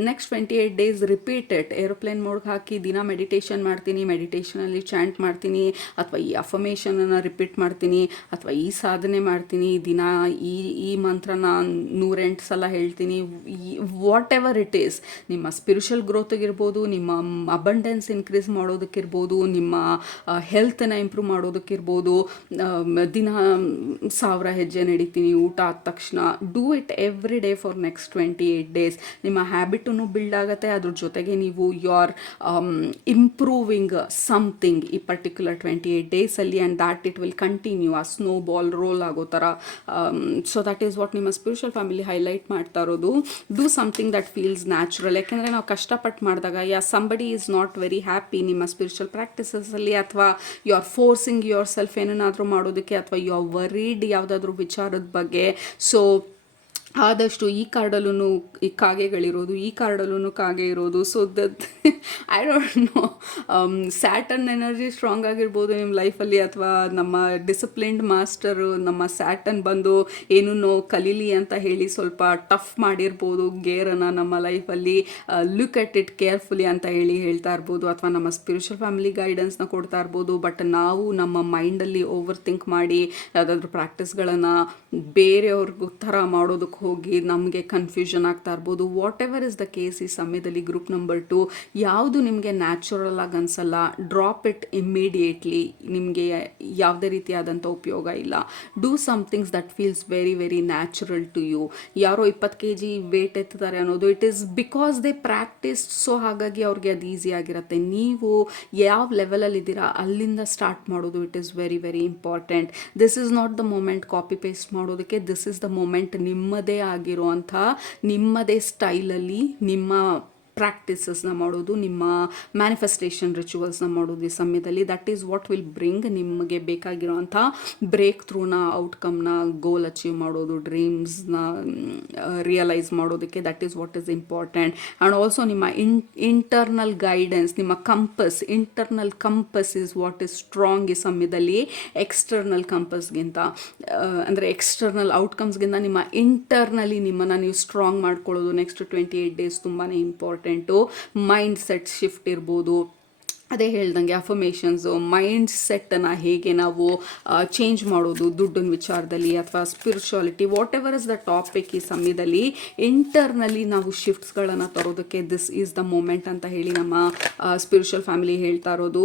ನೆಕ್ಸ್ಟ್ 28 ಡೇಸ್ ರಿಪೀಟೆಡ್. ಏರೋಪ್ಲೇನ್ ಮೋಡ್ಗೆ ಹಾಕಿ ದಿನ ಮೆಡಿಟೇಷನ್ ಮಾಡ್ತೀನಿ, ಮೆಡಿಟೇಷನಲ್ಲಿ ಚಾಂಟ್ ಮಾಡ್ತೀನಿ, ಅಥವಾ ಈ ಅಫರ್ಮೇಷನನ್ನು ರಿಪೀಟ್ ಮಾಡ್ತೀನಿ, ಅಥವಾ ಈ ಸಾಧನೆ ಮಾಡ್ತೀನಿ, ದಿನ ಈ ಮಂತ್ರನ 108 ಸಲ ಹೇಳ್ತೀನಿ. ವಾಟ್ ಎವರ್ ಇಟ್ ಈಸ್, ನಿಮ್ಮ ಸ್ಪಿರಿಚುವಲ್ ಗ್ರೋತಿಗಿರ್ಬೋದು, ನಿಮ್ಮ ಅಬಂಡೆನ್ಸ್ ಇನ್ಕ್ರೀಸ್ ಮಾಡೋದಕ್ಕಿರ್ಬೋದು, ನಿಮ್ಮ ಹೆಲ್ತನ್ನು ಇಂಪ್ರೂವ್ ಮಾಡೋದಕ್ಕಿರ್ಬೋದು. ದಿನ 1000 ಹೆಜ್ಜೆ ನಡೀತೀನಿ ಊಟ ಆದ ತಕ್ಷಣ. Do it every day for next 28 days. ನಿಮ್ಮ ಹ್ಯಾಬಿಟನ್ನು ಬಿಲ್ಡ್ ಆಗುತ್ತೆ, ಅದ್ರ ಜೊತೆಗೆ ನೀವು ಯು ಆರ್ ಇಂಪ್ರೂವಿಂಗ್ ಸಮಥಿಂಗ್ ಈ ಪರ್ಟಿಕ್ಯುಲರ್ 28 ಡೇಸಲ್ಲಿ, and that it will continue, ಆ ಸ್ನೋ ಬಾಲ್ ರೋಲ್ ಆಗೋ ಥರ. ಸೊ ದಟ್ ಈಸ್ ವಾಟ್ ನಿಮ್ಮ ಸ್ಪಿರಿಚುವಲ್ ಫ್ಯಾಮಿಲಿ ಹೈಲೈಟ್ ಮಾಡ್ತಾ ಇರೋದು. Do something that feels natural. ಯಾಕೆಂದರೆ ನಾವು ಕಷ್ಟಪಟ್ಟು ಮಾಡಿದಾಗ somebody is not very happy ನಿಮ್ಮ ಸ್ಪಿರಿಚುವಲ್ ಪ್ರಾಕ್ಟೀಸಸಲ್ಲಿ, ಅಥವಾ you are forcing your self ಏನನ್ನಾದರೂ ಮಾಡೋದಕ್ಕೆ, ಅಥವಾ ಯು ಆರ್ ವರೀಡ್ ಯಾವುದಾದ್ರೂ ವಿಚಾರದ ಬಗ್ಗೆ. ಸೊ ಆದಷ್ಟು ಈ ಕಾರ್ಡಲ್ಲೂ ಈ ಕಾಗೆಗಳಿರೋದು, ಈ ಕಾರ್ಡಲ್ಲೂ ಕಾಗೆ ಇರೋದು. So that I don't know, Saturn energy strong ಆಗಿರ್ಬೋದು ನಿಮ್ಮ ಲೈಫಲ್ಲಿ, ಅಥವಾ ನಮ್ಮ ಡಿಸಿಪ್ಲಿನ್ಡ್ ಮಾಸ್ಟರು ನಮ್ಮ ಸ್ಯಾಟರ್ನ್ ಬಂದು ಏನೂ ಕಲೀಲಿ ಅಂತ ಹೇಳಿ ಸ್ವಲ್ಪ ಟಫ್ ಮಾಡಿರ್ಬೋದು ಗೇರನ್ನು ನಮ್ಮ ಲೈಫಲ್ಲಿ. ಲುಕ್ ಎಟ್ ಇಟ್ ಕೇರ್ಫುಲಿ ಅಂತ ಹೇಳಿ ಹೇಳ್ತಾ ಇರ್ಬೋದು, ಅಥವಾ ನಮ್ಮ ಸ್ಪಿರಿಚುವಲ್ ಫ್ಯಾಮಿಲಿ ಗೈಡೆನ್ಸ್ನ ಕೊಡ್ತಾ ಇರ್ಬೋದು. ಬಟ್ ನಾವು ನಮ್ಮ ಮೈಂಡಲ್ಲಿ ಓವರ್ ಥಿಂಕ್ ಮಾಡಿ ಯಾವುದಾದ್ರೂ ಪ್ರಾಕ್ಟೀಸ್ಗಳನ್ನು ಬೇರೆಯವ್ರಿಗೂ ಥರ ಮಾಡೋದಕ್ಕೆ ಹೋಗಿ ನಮಗೆ ಕನ್ಫ್ಯೂಷನ್ ಆಗ್ತಾ ಇರ್ಬೋದು. What ever is the case, ಈ ಸಮಯದಲ್ಲಿ ಗ್ರೂಪ್ ನಂಬರ್ 2 ಯಾವುದು ನಿಮಗೆ ನ್ಯಾಚುರಲ್ ಆಗಿ ಅನಿಸಲ್ಲ, ಡ್ರಾಪ್ ಇಟ್ ಇಮ್ಮಿಡಿಯೇಟ್ಲಿ. ನಿಮಗೆ ಯಾವುದೇ ರೀತಿಯಾದಂಥ ಉಪಯೋಗ ಇಲ್ಲ. Do somethings that feels very very natural to you. ಯಾರೋ 20 kg ವೇಟ್ ಎತ್ತಾರೆ ಅನ್ನೋದು it is because they practice. So ಹಾಗಾಗಿ ಅವ್ರಿಗೆ ಅದು ಈಸಿ ಆಗಿರುತ್ತೆ. ನೀವು ಯಾವ ಲೆವೆಲಲ್ಲಿದ್ದೀರಾ ಅಲ್ಲಿಂದ ಸ್ಟಾರ್ಟ್ ಮಾಡೋದು it is very very important. This is not the moment copy paste ಮಾಡೋದಕ್ಕೆ, ದಿಸ್ ಈಸ್ ದ ಮೂಮೆಂಟ್ ನಿಮ್ಮದೇ ಆಗಿರುವಂಥ, ನಿಮ್ಮದೇ ಸ್ಟೈಲಲ್ಲಿ ನಿಮ್ಮ ಪ್ರಾಕ್ಟೀಸಸ್ನ ಮಾಡೋದು, ನಿಮ್ಮ ಮ್ಯಾನಿಫೆಸ್ಟೇಷನ್ ರಿಚುವಲ್ಸ್ನ ಮಾಡೋದು ಈ ಸಮಯದಲ್ಲಿ. That is what will bring ನಿಮಗೆ ಬೇಕಾಗಿರೋಂಥ ಬ್ರೇಕ್ ಥ್ರೂನ, ಔಟ್ಕಮ್ನ, ಗೋಲ್ ಅಚೀವ್ ಮಾಡೋದು, ಡ್ರೀಮ್ಸ್ನ ರಿಯಲೈಸ್ ಮಾಡೋದಕ್ಕೆ. That is what is important. And also ನಿಮ್ಮ ಇಂಟರ್ನಲ್ ಗೈಡೆನ್ಸ್, ನಿಮ್ಮ internal compass is what is strong ಈ ಸಮಯದಲ್ಲಿ ಎಕ್ಸ್ಟರ್ನಲ್ ಕಂಪಸ್ಗಿಂತ, ಅಂದರೆ ಎಕ್ಸ್ಟರ್ನಲ್ ಔಟ್ಕಮ್ಸ್ಗಿಂತ ನಿಮ್ಮ ಇಂಟರ್ನಲಿ ನಿಮ್ಮನ್ನು ನೀವು ಸ್ಟ್ರಾಂಗ್ ಮಾಡ್ಕೊಳ್ಳೋದು ನೆಕ್ಸ್ಟ್ 28 ಡೇಸ್ ತುಂಬಾ ಇಂಪಾರ್ಟೆಂಟು. ಮೈಂಡ್ ಸೆಟ್ ಶಿಫ್ಟ್ ಇರ್ಬೋದು, ಅದೇ ಹೇಳ್ದಂಗೆ ಅಫರ್ಮೇಷನ್ಸು, ಮೈಂಡ್ ಸೆಟ್ಟನ್ನು ಹೇಗೆ ನಾವು ಚೇಂಜ್ ಮಾಡೋದು ದುಡ್ಡಿನ ವಿಚಾರದಲ್ಲಿ ಅಥವಾ spirituality, what ever is the topic ಈ ಸಮಯದಲ್ಲಿ ಇಂಟರ್ನಲ್ಲಿ ನಾವು ಶಿಫ್ಟ್ಸ್ಗಳನ್ನು ತರೋದಕ್ಕೆ ದಿಸ್ ಈಸ್ ದ ಮೂಮೆಂಟ್ ಅಂತ ಹೇಳಿ ನಮ್ಮ ಸ್ಪಿರಿಚುವಲ್ ಫ್ಯಾಮಿಲಿ ಹೇಳ್ತಾ ಇರೋದು.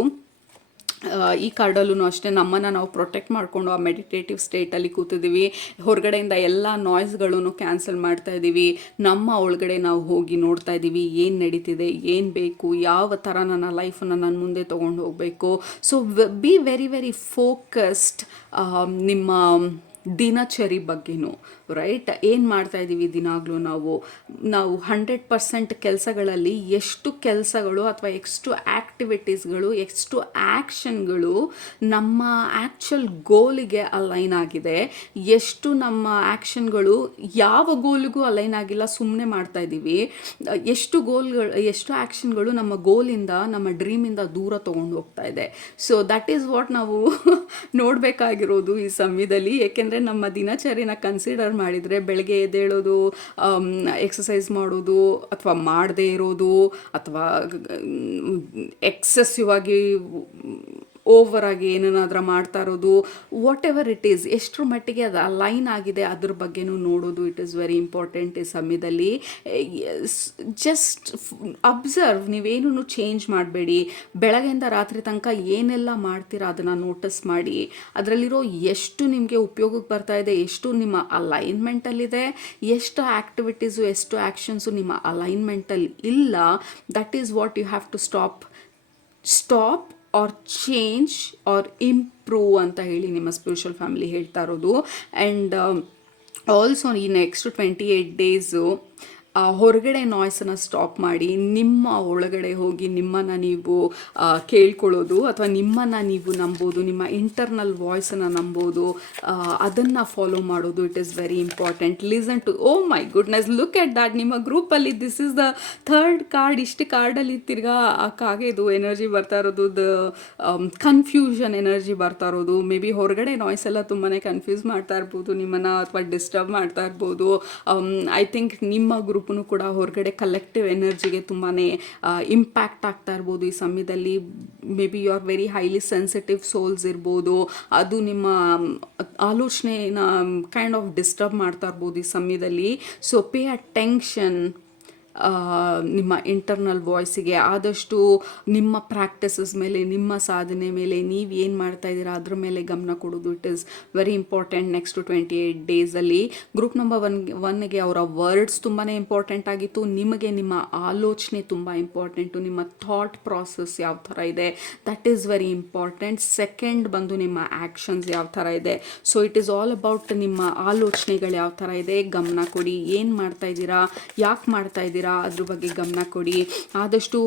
ಈ ಕಾರ್ಡಲ್ಲೂ ಅಷ್ಟೇ ನಮ್ಮನ್ನು ನಾವು ಪ್ರೊಟೆಕ್ಟ್ ಮಾಡಿಕೊಂಡು ಆ ಮೆಡಿಟೇಟಿವ್ ಸ್ಟೇಟಲ್ಲಿ ಕೂತಿದ್ದೀವಿ. ಹೊರಗಡೆಯಿಂದ ಎಲ್ಲ ನಾಯ್ಸ್ಗಳನ್ನು ಕ್ಯಾನ್ಸಲ್ ಮಾಡ್ತಾ ಇದ್ದೀವಿ. ನಮ್ಮ ಒಳಗಡೆ ನಾವು ಹೋಗಿ ನೋಡ್ತಾ ಇದ್ದೀವಿ ಏನು ನಡೀತಿದೆ, ಏನು ಬೇಕು, ಯಾವ ಥರ ನನ್ನ ಲೈಫನ್ನು ನಾನು ಮುಂದೆ ತೊಗೊಂಡು ಹೋಗಬೇಕು. So be very very focused ನಿಮ್ಮ ದಿನಚರಿ ಬಗ್ಗೆನೂ, ರೈಟ್? ಏನು ಮಾಡ್ತಾ ಇದ್ದೀವಿ ದಿನಾಗಲೂ ನಾವು 100% ಕೆಲಸಗಳಲ್ಲಿ ಎಷ್ಟು ಕೆಲಸಗಳು ಅಥವಾ ಎಷ್ಟು ಆ್ಯಕ್ಟಿವಿಟೀಸ್ಗಳು, ಎಷ್ಟು ಆ್ಯಕ್ಷನ್ಗಳು ನಮ್ಮ ಆ್ಯಕ್ಚುಲ್ ಗೋಲಿಗೆ ಅಲೈನ್ ಆಗಿದೆ, ಎಷ್ಟು ನಮ್ಮ ಆ್ಯಕ್ಷನ್ಗಳು ಯಾವ ಗೋಲಿಗೂ ಅಲೈನ್ ಆಗಿಲ್ಲ, ಸುಮ್ಮನೆ ಮಾಡ್ತಾ ಇದ್ದೀವಿ, ಎಷ್ಟು ಆ್ಯಕ್ಷನ್ಗಳು ನಮ್ಮ ಗೋಲಿಂದ, ನಮ್ಮ ಡ್ರೀಮಿಂದ ದೂರ ತೊಗೊಂಡು ಹೋಗ್ತಾ ಇದೆ. ಸೊ ದಟ್ ಈಸ್ ವಾಟ್ ನಾವು ನೋಡಬೇಕಾಗಿರೋದು ಈ ಸಮಯದಲ್ಲಿ. ಏಕೆಂದರೆ ನಮ್ಮ ದಿನಚರಿನ ಕನ್ಸಿಡರ್ ಮಾಡಿದರೆ ಬೆಳಗ್ಗೆ ಎದ್ದೇಳೋದು, ಎಕ್ಸಸೈಸ್ ಮಾಡೋದು ಅಥವಾ ಮಾಡದೇ ಇರೋದು, ಅಥವಾ ಎಕ್ಸೆಸಿವ್ ಆಗಿ ಓವರಾಗಿ ಏನನ್ನಾದ್ರೂ ಮಾಡ್ತಾ ಇರೋದು, ವಾಟ್ ಎವರ್ ಇಟ್ ಈಸ್, ಎಷ್ಟರ ಮಟ್ಟಿಗೆ ಅದು ಅಲೈನ್ ಆಗಿದೆ ಅದ್ರ ಬಗ್ಗೆನೂ ನೋಡೋದು ಇಟ್ ಈಸ್ ವೆರಿ ಇಂಪಾರ್ಟೆಂಟ್ ಈ ಸಮಯದಲ್ಲಿ. ಜಸ್ಟ್ ಅಬ್ಸರ್ವ್, ನೀವೇನೂ ಚೇಂಜ್ ಮಾಡಬೇಡಿ. ಬೆಳಗ್ಗೆಯಿಂದ ರಾತ್ರಿ ತನಕ ಏನೆಲ್ಲ ಮಾಡ್ತೀರಾ ಅದನ್ನು ನೋಟಿಸ್ ಮಾಡಿ. ಅದರಲ್ಲಿರೋ ಎಷ್ಟು ನಿಮಗೆ ಉಪಯೋಗಕ್ಕೆ ಬರ್ತಾ ಇದೆ, ಎಷ್ಟು ನಿಮ್ಮ ಅಲೈನ್ಮೆಂಟಲ್ಲಿದೆ, ಎಷ್ಟು ಆ್ಯಕ್ಟಿವಿಟೀಸು, ಎಷ್ಟು ಆ್ಯಕ್ಷನ್ಸು ನಿಮ್ಮ ಅಲೈನ್ಮೆಂಟಲ್ಲಿ ಇಲ್ಲ. That is what you have to stop or change or improve ಅಂತ ಹೇಳಿ ನಿಮ್ಮ ಸ್ಪಿರಿಚುವಲ್ ಫ್ಯಾಮಿಲಿ ಹೇಳ್ತಾ ಇರೋದು. ಆ್ಯಂಡ್ ಆಲ್ಸೋ ಈ ನೆಕ್ಸ್ಟ್ 28 ಡೇಸು ಹೊರಗಡೆ ನಾಯ್ಸನ್ನು ಸ್ಟಾಪ್ ಮಾಡಿ ನಿಮ್ಮ ಒಳಗಡೆ ಹೋಗಿ ನಿಮ್ಮನ್ನು ನೀವು ಕೇಳ್ಕೊಳ್ಳೋದು ಅಥವಾ ನಿಮ್ಮನ್ನು ನೀವು ನಂಬೋದು, ನಿಮ್ಮ ಇಂಟರ್ನಲ್ ವಾಯ್ಸನ್ನು ನಂಬೋದು, ಅದನ್ನು ಫಾಲೋ ಮಾಡೋದು it is very important. Listen to, oh my goodness, look at that. ನಿಮ್ಮ ಗ್ರೂಪಲ್ಲಿ this is the 3rd card. ಇಷ್ಟು ಕಾರ್ಡಲ್ಲಿ ತಿರ್ಗಾ ಆ ಕಾಗೆದು ಎನರ್ಜಿ ಬರ್ತಾ ಇರೋದು, ದ ಕನ್ಫ್ಯೂಷನ್ ಎನರ್ಜಿ ಬರ್ತಾ ಇರೋದು. ಮೇ ಬಿ ಹೊರಗಡೆ ನಾಯ್ಸ್ ಎಲ್ಲ ತುಂಬಾ ಕನ್ಫ್ಯೂಸ್ ಮಾಡ್ತಾ ಇರ್ಬೋದು ನಿಮ್ಮನ್ನು, ಅಥವಾ ಡಿಸ್ಟರ್ಬ್ ಮಾಡ್ತಾ ಇರ್ಬೋದು. ಐ ಥಿಂಕ್ ನಿಮ್ಮ ಗ್ರೂಪ್ ಕೂಡ ಹೊರಗಡೆ ಕಲೆಕ್ಟಿವ್ ಎನರ್ಜಿಗೆ ತುಂಬಾ ಇಂಪ್ಯಾಕ್ಟ್ ಆಗ್ತಾ ಇರ್ಬೋದು ಈ ಸಮಯದಲ್ಲಿ. Maybe you are very highly sensitive souls ಇರ್ಬೋದು, ಅದು ನಿಮ್ಮ ಆಲೋಚನೆನ ಕೈಂಡ್ ಆಫ್ ಡಿಸ್ಟರ್ಬ್ ಮಾಡ್ತಾ ಇರ್ಬೋದು ಈ ಸಮಯದಲ್ಲಿ. ಸೊ ಪೇ ಅಟೆನ್ಷನ್ ನಿಮ್ಮ ಇಂಟರ್ನಲ್ ವಾಯ್ಸಿಗೆ. ಆದಷ್ಟು ನಿಮ್ಮ ಪ್ರಾಕ್ಟೀಸಸ್ ಮೇಲೆ, ನಿಮ್ಮ ಸಾಧನೆ ಮೇಲೆ, ನೀವು ಏನು ಮಾಡ್ತಾ ಇದ್ದೀರಾ ಅದ್ರ ಮೇಲೆ ಗಮನ ಕೊಡೋದು it is very important next 28 ಡೇಸಲ್ಲಿ. ಗ್ರೂಪ್ ನಂಬರ್ 1ಗೆ ಅವರ ವರ್ಡ್ಸ್ ತುಂಬಾ ಇಂಪಾರ್ಟೆಂಟ್ ಆಗಿತ್ತು. ನಿಮಗೆ ನಿಮ್ಮ ಆಲೋಚನೆ ತುಂಬ ಇಂಪಾರ್ಟೆಂಟು, ನಿಮ್ಮ ಥಾಟ್ ಪ್ರಾಸೆಸ್ ಯಾವ ಥರ ಇದೆ that is very important. Second ಬಂದು ನಿಮ್ಮ ಆ್ಯಕ್ಷನ್ಸ್ ಯಾವ ಥರ ಇದೆ. So it is all about ನಿಮ್ಮ ಆಲೋಚನೆಗಳು ಯಾವ ಥರ ಇದೆ, ಗಮನ ಕೊಡಿ. ಏನು ಮಾಡ್ತಾ ಇದ್ದೀರಾ, ಯಾಕೆ ಮಾಡ್ತಾ ಇದ್ದೀರಾ ಅದ್ರ ಬಗ್ಗೆ ಗಮನ ಕೊಡಿ. ಆದಷ್ಟು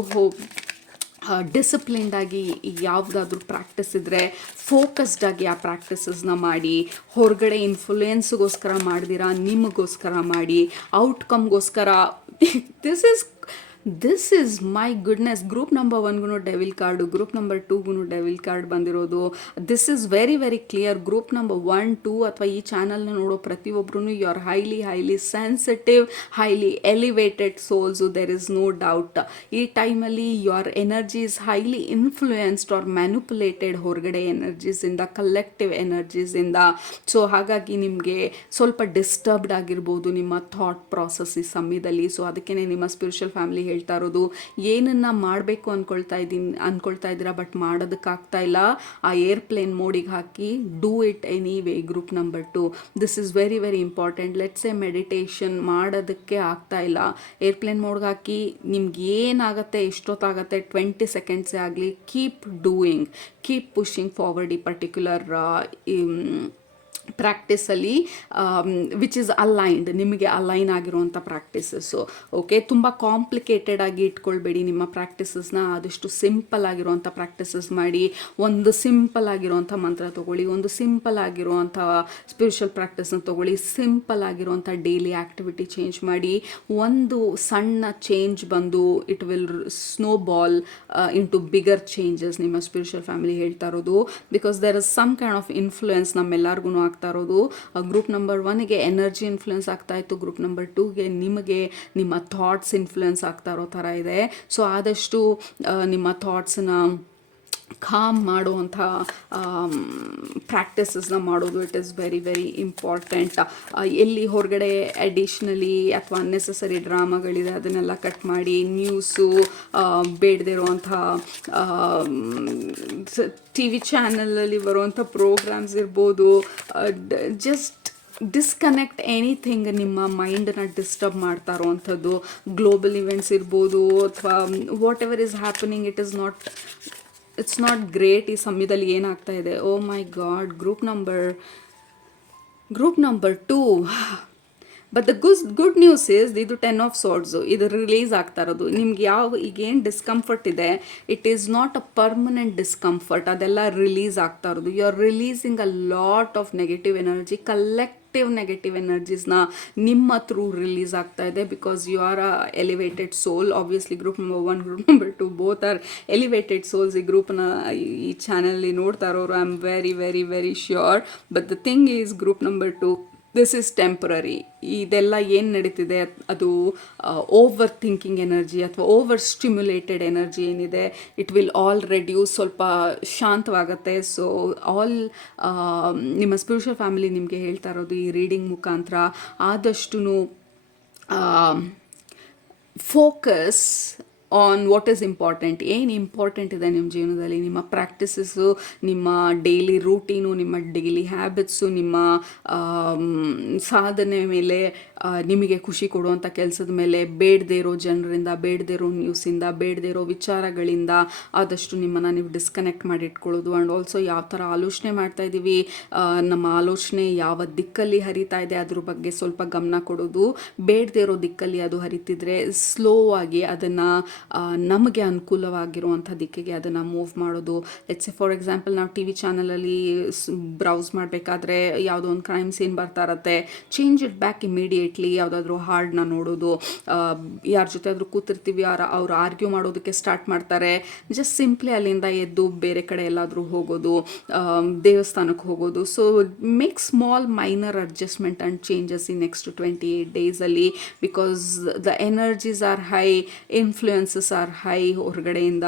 ಡಿಸಿಪ್ಲಿನ್ಡಾಗಿ ಯಾವುದಾದ್ರೂ ಪ್ರಾಕ್ಟೀಸ್ ಇದ್ದರೆ ಫೋಕಸ್ಡಾಗಿ ಆ ಪ್ರಾಕ್ಟೀಸಸ್ನ ಮಾಡಿ. ಹೊರಗಡೆ ಇನ್ಫ್ಲೂಯೆನ್ಸ್ಗೋಸ್ಕರ ಮಾಡ್ದಿರಾ, ನಿಮಗೋಸ್ಕರ ಮಾಡಿ, ಔಟ್ಕಮ್ಗೋಸ್ಕರ. This is my goodness. Group number 1ಗೂ ಡೆವಿಲ್ ಕಾರ್ಡು, ಗ್ರೂಪ್ ನಂಬರ್ 2ಗೂ ಡೆವಿಲ್ ಕಾರ್ಡ್ ಬಂದಿರೋದು. This is very very clear. Group number 1, 2 ಅಥವಾ ಈ ಚಾನಲ್ನ ನೋಡೋ ಪ್ರತಿಯೊಬ್ಬರೂ you are highly sensitive, highly elevated souls, there is no doubt. ಈ ಟೈಮಲ್ಲಿ your energy is highly influenced or manipulated ಹೊರಗಡೆ ಎನರ್ಜೀಸಿಂದ, ಕಲೆಕ್ಟಿವ್ ಎನರ್ಜೀಸಿಂದ. ಸೊ ಹಾಗಾಗಿ ನಿಮಗೆ ಸ್ವಲ್ಪ ಡಿಸ್ಟರ್ಬ್ಡ್ ಆಗಿರ್ಬೋದು ನಿಮ್ಮ ಥಾಟ್ ಪ್ರಾಸೆಸ್ ಈ ಸಮಯದಲ್ಲಿ. ಸೊ ಅದಕ್ಕೇ ನಿಮ್ಮ ಸ್ಪಿರಿಚುವಲ್ ಫ್ಯಾಮಿಲಿ ಹೇಳ್ತಾ ಇರೋದು, ಏನನ್ನ ಮಾಡಬೇಕು ಅನ್ಕೊಳ್ತಾ ಇದ್ದೀರಾ ಬಟ್ ಮಾಡೋದಕ್ಕಾಗ್ತಾ ಇಲ್ಲ, ಆ ಏರ್ಪ್ಲೇನ್ ಮೋಡಿಗೆ ಹಾಕಿ do it anyway. Group number 2, this is very very important. Let's a meditation ಮಾಡೋದಕ್ಕೆ ಆಗ್ತಾ ಇಲ್ಲ, ಏರ್ಪ್ಲೇನ್ ಮೋಡ್ಗೆ ಹಾಕಿ ನಿಮ್ಗೆ ಏನಾಗುತ್ತೆ, ಎಷ್ಟೊತ್ತಾಗುತ್ತೆ, 20 ಸೆಕೆಂಡ್ಸೇ ಆಗಲಿ, keep doing, keep pushing forward ಈ ಪರ್ಟಿಕ್ಯುಲರ್ ಪ್ರಾಕ್ಟೀಸಲ್ಲಿ ವಿಚ್ ಇಸ್ ಅಲೈನ್ಡ್, ನಿಮಗೆ ಅಲೈನ್ ಆಗಿರುವಂಥ ಪ್ರಾಕ್ಟೀಸಸ್ಸು. ಓಕೆ, ತುಂಬ ಕಾಂಪ್ಲಿಕೇಟೆಡ್ ಆಗಿ ಇಟ್ಕೊಳ್ಬೇಡಿ ನಿಮ್ಮ ಪ್ರಾಕ್ಟೀಸಸ್ನ. ಆದಷ್ಟು ಸಿಂಪಲ್ ಆಗಿರುವಂಥ ಪ್ರಾಕ್ಟೀಸಸ್ ಮಾಡಿ. ಒಂದು ಸಿಂಪಲ್ ಆಗಿರುವಂಥ ಮಂತ್ರ ತೊಗೊಳ್ಳಿ, ಒಂದು ಸಿಂಪಲ್ ಆಗಿರುವಂಥ ಸ್ಪಿರಿಚುವಲ್ ಪ್ರಾಕ್ಟೀಸ್ನ ತೊಗೊಳ್ಳಿ, ಸಿಂಪಲ್ ಆಗಿರುವಂಥ ಡೈಲಿ ಆ್ಯಕ್ಟಿವಿಟಿ ಚೇಂಜ್ ಮಾಡಿ. ಒಂದು ಸಣ್ಣ ಚೇಂಜ್ ಬಂದು it will snowball into bigger changes. ನಿಮ್ಮ ಸ್ಪಿರಿಚುವಲ್ ಫ್ಯಾಮಿಲಿ ಹೇಳ್ತಾ ಇರೋದು, because there is some kind of influence ನಮ್ಮೆಲ್ಲರಿಗೂ ಆಗ್ತಾ ಇರೋದು. ಗ್ರೂಪ್ ನಂಬರ್ 1ಗೆ ಎನರ್ಜಿ ಇನ್ಫ್ಲುಯೆನ್ಸ್ ಆಗ್ತಾ ಇತ್ತು, ಗ್ರೂಪ್ ನಂಬರ್ 2ಗೆ ನಿಮಗೆ ನಿಮ್ಮ ಥಾಟ್ಸ್ ಇನ್ಫ್ಲುಯೆನ್ಸ್ ಆಗ್ತಾ ಇರೋ ಥರ ಇದೆ. ಸೊ ಆದಷ್ಟು ನಿಮ್ಮ ಥಾಟ್ಸನ್ನ ಕಾಮ್ ಮಾಡುವಂಥ ಪ್ರಾಕ್ಟೀಸಸ್ನ ಮಾಡೋದು it is very very important. ಎಲ್ಲಿ ಹೊರಗಡೆ ಅಡಿಷ್ನಲಿ ಅಥವಾ ಅನ್ನೆಸೆಸರಿ ಡ್ರಾಮಾಗಳಿದೆ ಅದನ್ನೆಲ್ಲ ಕಟ್ ಮಾಡಿ, ನ್ಯೂಸು, ಬೇಡದೇ ಇರುವಂಥ ಟಿ ವಿ ಚಾನಲಲ್ಲಿ ಬರುವಂಥ ಪ್ರೋಗ್ರಾಮ್ಸ್ ಇರ್ಬೋದು, ಜಸ್ಟ್ ಡಿಸ್ಕನೆಕ್ಟ್ ಎನಿಥಿಂಗ್ ನಿಮ್ಮ ಮೈಂಡನ್ನ ಡಿಸ್ಟರ್ಬ್ ಮಾಡ್ತಾ ಇರೋವಂಥದ್ದು. ಗ್ಲೋಬಲ್ ಇವೆಂಟ್ಸ್ ಇರ್ಬೋದು ಅಥವಾ whatever is happening, it's not great. ಈ ಸಮಯದಲ್ಲಿ ಏನಾಗ್ತಾ ಇದೆ, oh my god, group number 2. But the good news is, ಇದು 10 ಆಫ್ ಸೋರ್ಡ್ಸು, ಇದು ರಿಲೀಸ್ ಆಗ್ತಾ ಇರೋದು. ನಿಮ್ಗೆ ಈಗೇನು ಡಿಸ್ಕಂಫರ್ಟ್ ಇದೆ, it is not a permanent discomfort, ಅದೆಲ್ಲ ರಿಲೀಸ್ ಆಗ್ತಾ ಇರೋದು. You are releasing a lot of negative energy, negative ಎನರ್ಜೀಸ್ನ ನಿಮ್ಮ ಥ್ರೂ ರಿಲೀಸ್ ಆಗ್ತಾ ಇದೆ. Because you are a elevated soul. Obviously group number 1, group number 2 both are elevated souls. ಈ ಗ್ರೂಪ್ನ ಈ ಚಾನಲ್ನಲ್ಲಿ ನೋಡ್ತಾ ಇರೋರು I am very very very sure. But the thing is, group number 2, this is temporary. ಇದೆಲ್ಲ ಏನು ನಡೀತಿದೆ ಅದು ಓವರ್ ಥಿಂಕಿಂಗ್ ಎನರ್ಜಿ ಅಥವಾ ಓವರ್ ಸ್ಟಿಮ್ಯುಲೇಟೆಡ್ ಎನರ್ಜಿ ಏನಿದೆ, ಇಟ್ ವಿಲ್ ಆಲ್ ರೆಡ್ಯೂಸ್, ಸ್ವಲ್ಪ ಶಾಂತವಾಗುತ್ತೆ. ಸೊ ನಿಮ್ಮ ಸ್ಪಿರಿಚುವಲ್ ಫ್ಯಾಮಿಲಿ ನಿಮಗೆ ಹೇಳ್ತಾ ಇರೋದು ಈ ರೀಡಿಂಗ್ ಮುಖಾಂತರ, ಆದಷ್ಟು focus on what is important. ಏನು ಇಂಪಾರ್ಟೆಂಟ್ ಇದೆ ನಿಮ್ಮ ಜೀವನದಲ್ಲಿ, ನಿಮ್ಮ ಪ್ರಾಕ್ಟೀಸಸ್ಸು, ನಿಮ್ಮ ಡೈಲಿ ರೂಟೀನು, ನಿಮ್ಮ ಡೈಲಿ ಹ್ಯಾಬಿಟ್ಸು, ನಿಮ್ಮ ಸಾಧನೆ ಮೇಲೆ, ನಿಮಗೆ ಖುಷಿ ಕೊಡುವಂಥ ಕೆಲಸದ ಮೇಲೆ, ಬೇಡದೇ ಇರೋ ಜನರಿಂದ, ಬೇಡದೇ ಇರೋ ನ್ಯೂಸಿಂದ, ಬೇಡದೇ ಇರೋ ವಿಚಾರಗಳಿಂದ ಆದಷ್ಟು ನಿಮ್ಮನ್ನು ನೀವು ಡಿಸ್ಕನೆಕ್ಟ್ ಮಾಡಿ ಇಟ್ಕೊಳ್ಳೋದು. ಆ್ಯಂಡ್ ಆಲ್ಸೋ ಯಾವ ಥರ ಆಲೋಚನೆ ಮಾಡ್ತಾ ಇದ್ದೀವಿ, ನಮ್ಮ ಆಲೋಚನೆ ಯಾವ ದಿಕ್ಕಲ್ಲಿ ಹರಿತಾ ಇದೆ ಅದ್ರ ಬಗ್ಗೆ ಸ್ವಲ್ಪ ಗಮನ ಕೊಡೋದು. ಬೇಡದೇ ಇರೋ ದಿಕ್ಕಲ್ಲಿ ಅದು ಹರಿತಿದ್ರೆ ಸ್ಲೋ ಆಗಿ ಅದನ್ನು ನಮಗೆ ಅನುಕೂಲವಾಗಿರುವಂಥ ದಿಕ್ಕಿಗೆ ಅದನ್ನು ಮೂವ್ ಮಾಡೋದು. ಲೆಟ್ಸ್ ಫಾರ್ ಎಕ್ಸಾಂಪಲ್, ನಾವು ಟಿ ವಿ ಚಾನಲಲ್ಲಿ ಬ್ರೌಸ್ ಮಾಡಬೇಕಾದ್ರೆ ಯಾವುದೋ ಒಂದು ಕ್ರೈಮ್ ಸೀನ್ ಬರ್ತಾ ಇರತ್ತೆ, ಚೇಂಜ್ ಇಟ್ ಬ್ಯಾಕ್ ಇಮಿಡಿಯೇಟ್ಲಿ. ಯಾವುದಾದ್ರೂ ಹಾಡನ್ನ ನೋಡೋದು, ಯಾರ ಜೊತೆ ಆದರೂ ಕೂತಿರ್ತೀವಿ, ಅವ್ರು ಆರ್ಗ್ಯೂ ಮಾಡೋದಕ್ಕೆ ಸ್ಟಾರ್ಟ್ ಮಾಡ್ತಾರೆ, ಜಸ್ಟ್ ಸಿಂಪ್ಲಿ ಅಲ್ಲಿಂದ ಎದ್ದು ಬೇರೆ ಕಡೆ ಎಲ್ಲಾದರೂ ಹೋಗೋದು, ದೇವಸ್ಥಾನಕ್ಕೆ ಹೋಗೋದು. So make small minor adjustment and changes in next 28 ಡೇಸಲ್ಲಿ. Because the energies are high, influences are high ಹೊರಗಡೆಯಿಂದ.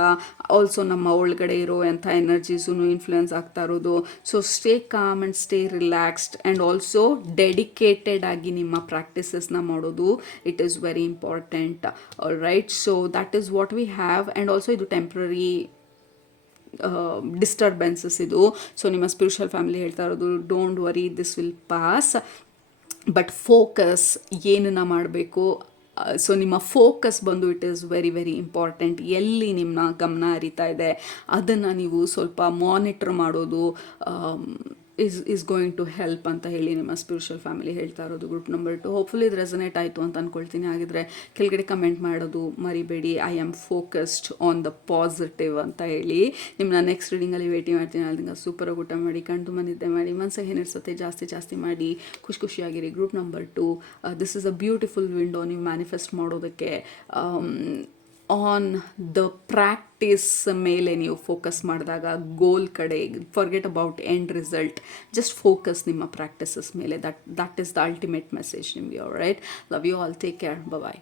ಆಲ್ಸೋ ನಮ್ಮ ಒಳಗಡೆ ಇರೋವಂಥ ಎನರ್ಜೀಸೂ ಇನ್ಫ್ಲುಯೆನ್ಸ್ ಆಗ್ತಾ ಇರೋದು. So stay calm and stay relaxed and also dedicated ಆಗಿ ನಿಮ್ಮ ಪ್ರಾಕ್ಟೀಸಸ್ನ ಮಾಡೋದು it is very important. Right, so that is what we have. And also ಇದು ಟೆಂಪ್ರರಿ ಡಿಸ್ಟರ್ಬೆನ್ಸಸ್ ಇದು. ಸೊ ನಿಮ್ಮ ಸ್ಪಿರಿಚುವಲ್ ಫ್ಯಾಮಿಲಿ ಹೇಳ್ತಾ ಇರೋದು, don't worry, this will pass. But focus ಏನನ್ನ ಮಾಡಬೇಕು, ಸೊ ನಿಮ್ಮ ಫೋಕಸ್ ಬಂದು it is very very important. ಎಲ್ಲಿ ನಿಮ್ಮ ಗಮನ ಹರಿತಾ ಇದೆ ಅದನ್ನು ನೀವು ಸ್ವಲ್ಪ ಮಾನಿಟರ್ ಮಾಡೋದು is going to help ಅಂತ ಹೇಳಿ ನಿಮ್ಮ ಸ್ಪಿರಿಚುವಲ್ ಫ್ಯಾಮಿಲಿ ಹೇಳ್ತಾ ಇರೋದು. ಗ್ರೂಪ್ ನಂಬರ್ 2 ಹೋಪ್ಫುಲಿ ಇದು ರೆಸನೇಟ್ ಆಯಿತು ಅಂತ ಅಂದ್ಕೊಳ್ತೀನಿ. ಹಾಗಿದ್ರೆ ಕೆಳಗಡೆ ಕಮೆಂಟ್ ಮಾಡೋದು ಮರಿಬೇಡಿ, I am focused on the positive ಅಂತ ಹೇಳಿ. ನಿಮ್ಮನ್ನ ನೆಕ್ಸ್ಟ್ ರೀಡಿಂಗಲ್ಲಿ ವೇಟಿ ಮಾಡ್ತೀನಿ. ಅಲ್ಲಿಂದ ಸೂಪರಾಗಿ ಊಟ ಮಾಡಿ, ಕಣ್ ತುಂಬ ನಿದ್ದೆ ಮಾಡಿ, ಮನಸ್ಸಿಗೆ ಏನಿರ್ಸುತ್ತೆ ಜಾಸ್ತಿ ಮಾಡಿ ಖುಷಿಯಾಗಿರಿ. Group number 2, this is a beautiful window ನೀವು ಮ್ಯಾನಿಫೆಸ್ಟ್ ಮಾಡೋದಕ್ಕೆ. ಆನ್ ದ ಪ್ರಾಕ್ಟೀಸ್ ಮೇಲೆ ನೀವು ಫೋಕಸ್ ಮಾಡಿದಾಗ ಗೋಲ್ ಕಡೆ, forget about end result, just focus ನಿಮ್ಮ ಪ್ರಾಕ್ಟೀಸಸ್ ಮೇಲೆ. That is the ultimate message ನಿಮಗೆ. Right, love you all, take care, bye.